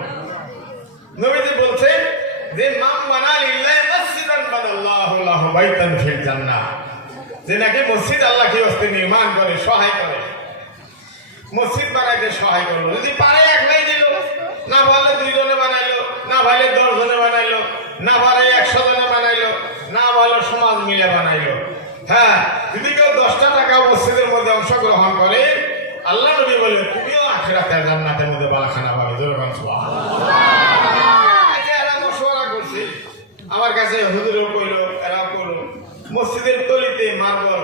নবীজি বলছেন যে মাম বানা লিল্লাহি মসজিদান বানাল্লাহু লাহু বাইতান ফিল জান্নাহ যে নাকি মসজিদ আল্লাহ কি হস্তে নির্মাণ করে সহায় করে মসজিদ বানাইতে সহায় করলো যদি পারে একলাই দিল না পারলে 2 জনে বানাইলো না পারলে 10 জনে বানাইলো না পারে 100 জনে বানাইলো না পারলে সমাজ মিলে বানাইলো হ্যাঁ যদি কেউ 10টা টাকা মসজিদের মধ্যে অংশগ্রহণ করে আল্লাহ নবী বলে তুমিও আখিরাতের জান্নাতের মধ্যে বালাখানা পাবে জোরে বল সুবহানাল্লাহ আচ্ছা এরা মশওয়ারা করছে আমার কাছে হুজুরও কইলো এরা কইলো মসজিদের তলিতে মার্বল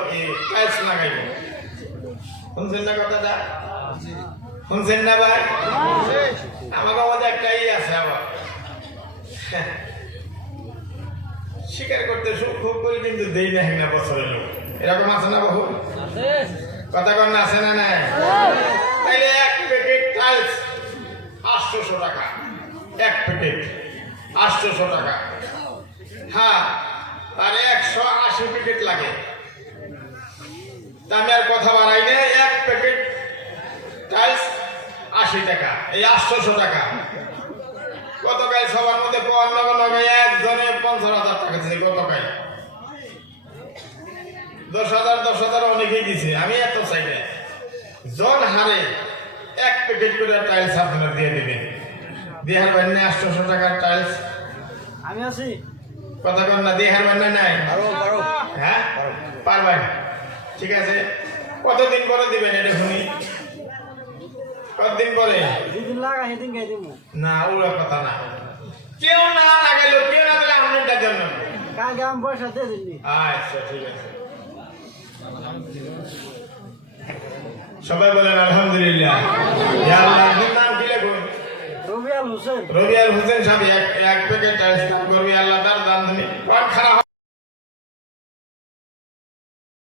টাইলস লাগাইবো শুনছেন না কথাটা শুনছেন না ভাই আমাকে আমাদের একটাই আছে আবার স্বীকার করতে খুব করি কিন্তু দেই না হ্যাঁ বছরের লোক এরকম আছে না বহু কথা কন না আছে না নাই তাইলে 1 প্যাকেট টাইলস 800 টাকা 1 প্যাকেট 800 টাকা হ্যাঁ তাহলে 180 প্যাকেট লাগে তা আমি আর কথা বাড়াই না 1 প্যাকেট টাইলস 80 টাকা এই 800 টাকা কত গাই সবার মধ্যে 55 একজনে 50,000 টাকা দিয়েছে কত গাই 10,000 অনেকেই দিছে আমি এত চাই না জন হারে 1 প্যাকেট করে টাইলস আপনারা দিয়ে দিবেন দেহার বান্না 800 টাকার টাইলস আমি আছি কথা কন না দেহার বান্না নাই পারো হ্যাঁ পারবেন ঠিক আছে কতদিন পরে দিবেন এটা শুনি কতদিন পরে যেদিন লাগা সেদিন গাই দিব না ওরা কথা না কেউ না লাগাইলো কেউ না দিলে আপনার জন্য কালকে আমি পয়সা দিয়ে দিবি আচ্ছা ঠিক আছে সবাই বলেন আলহামদুলিল্লাহ ইয়া আল্লাহ আপনার নাম কি লিখুন রবিআল হোসেন সাহেব এক প্যাকেট টাইলস করবি আল্লাহ তার দান তুমি কোন খারাপ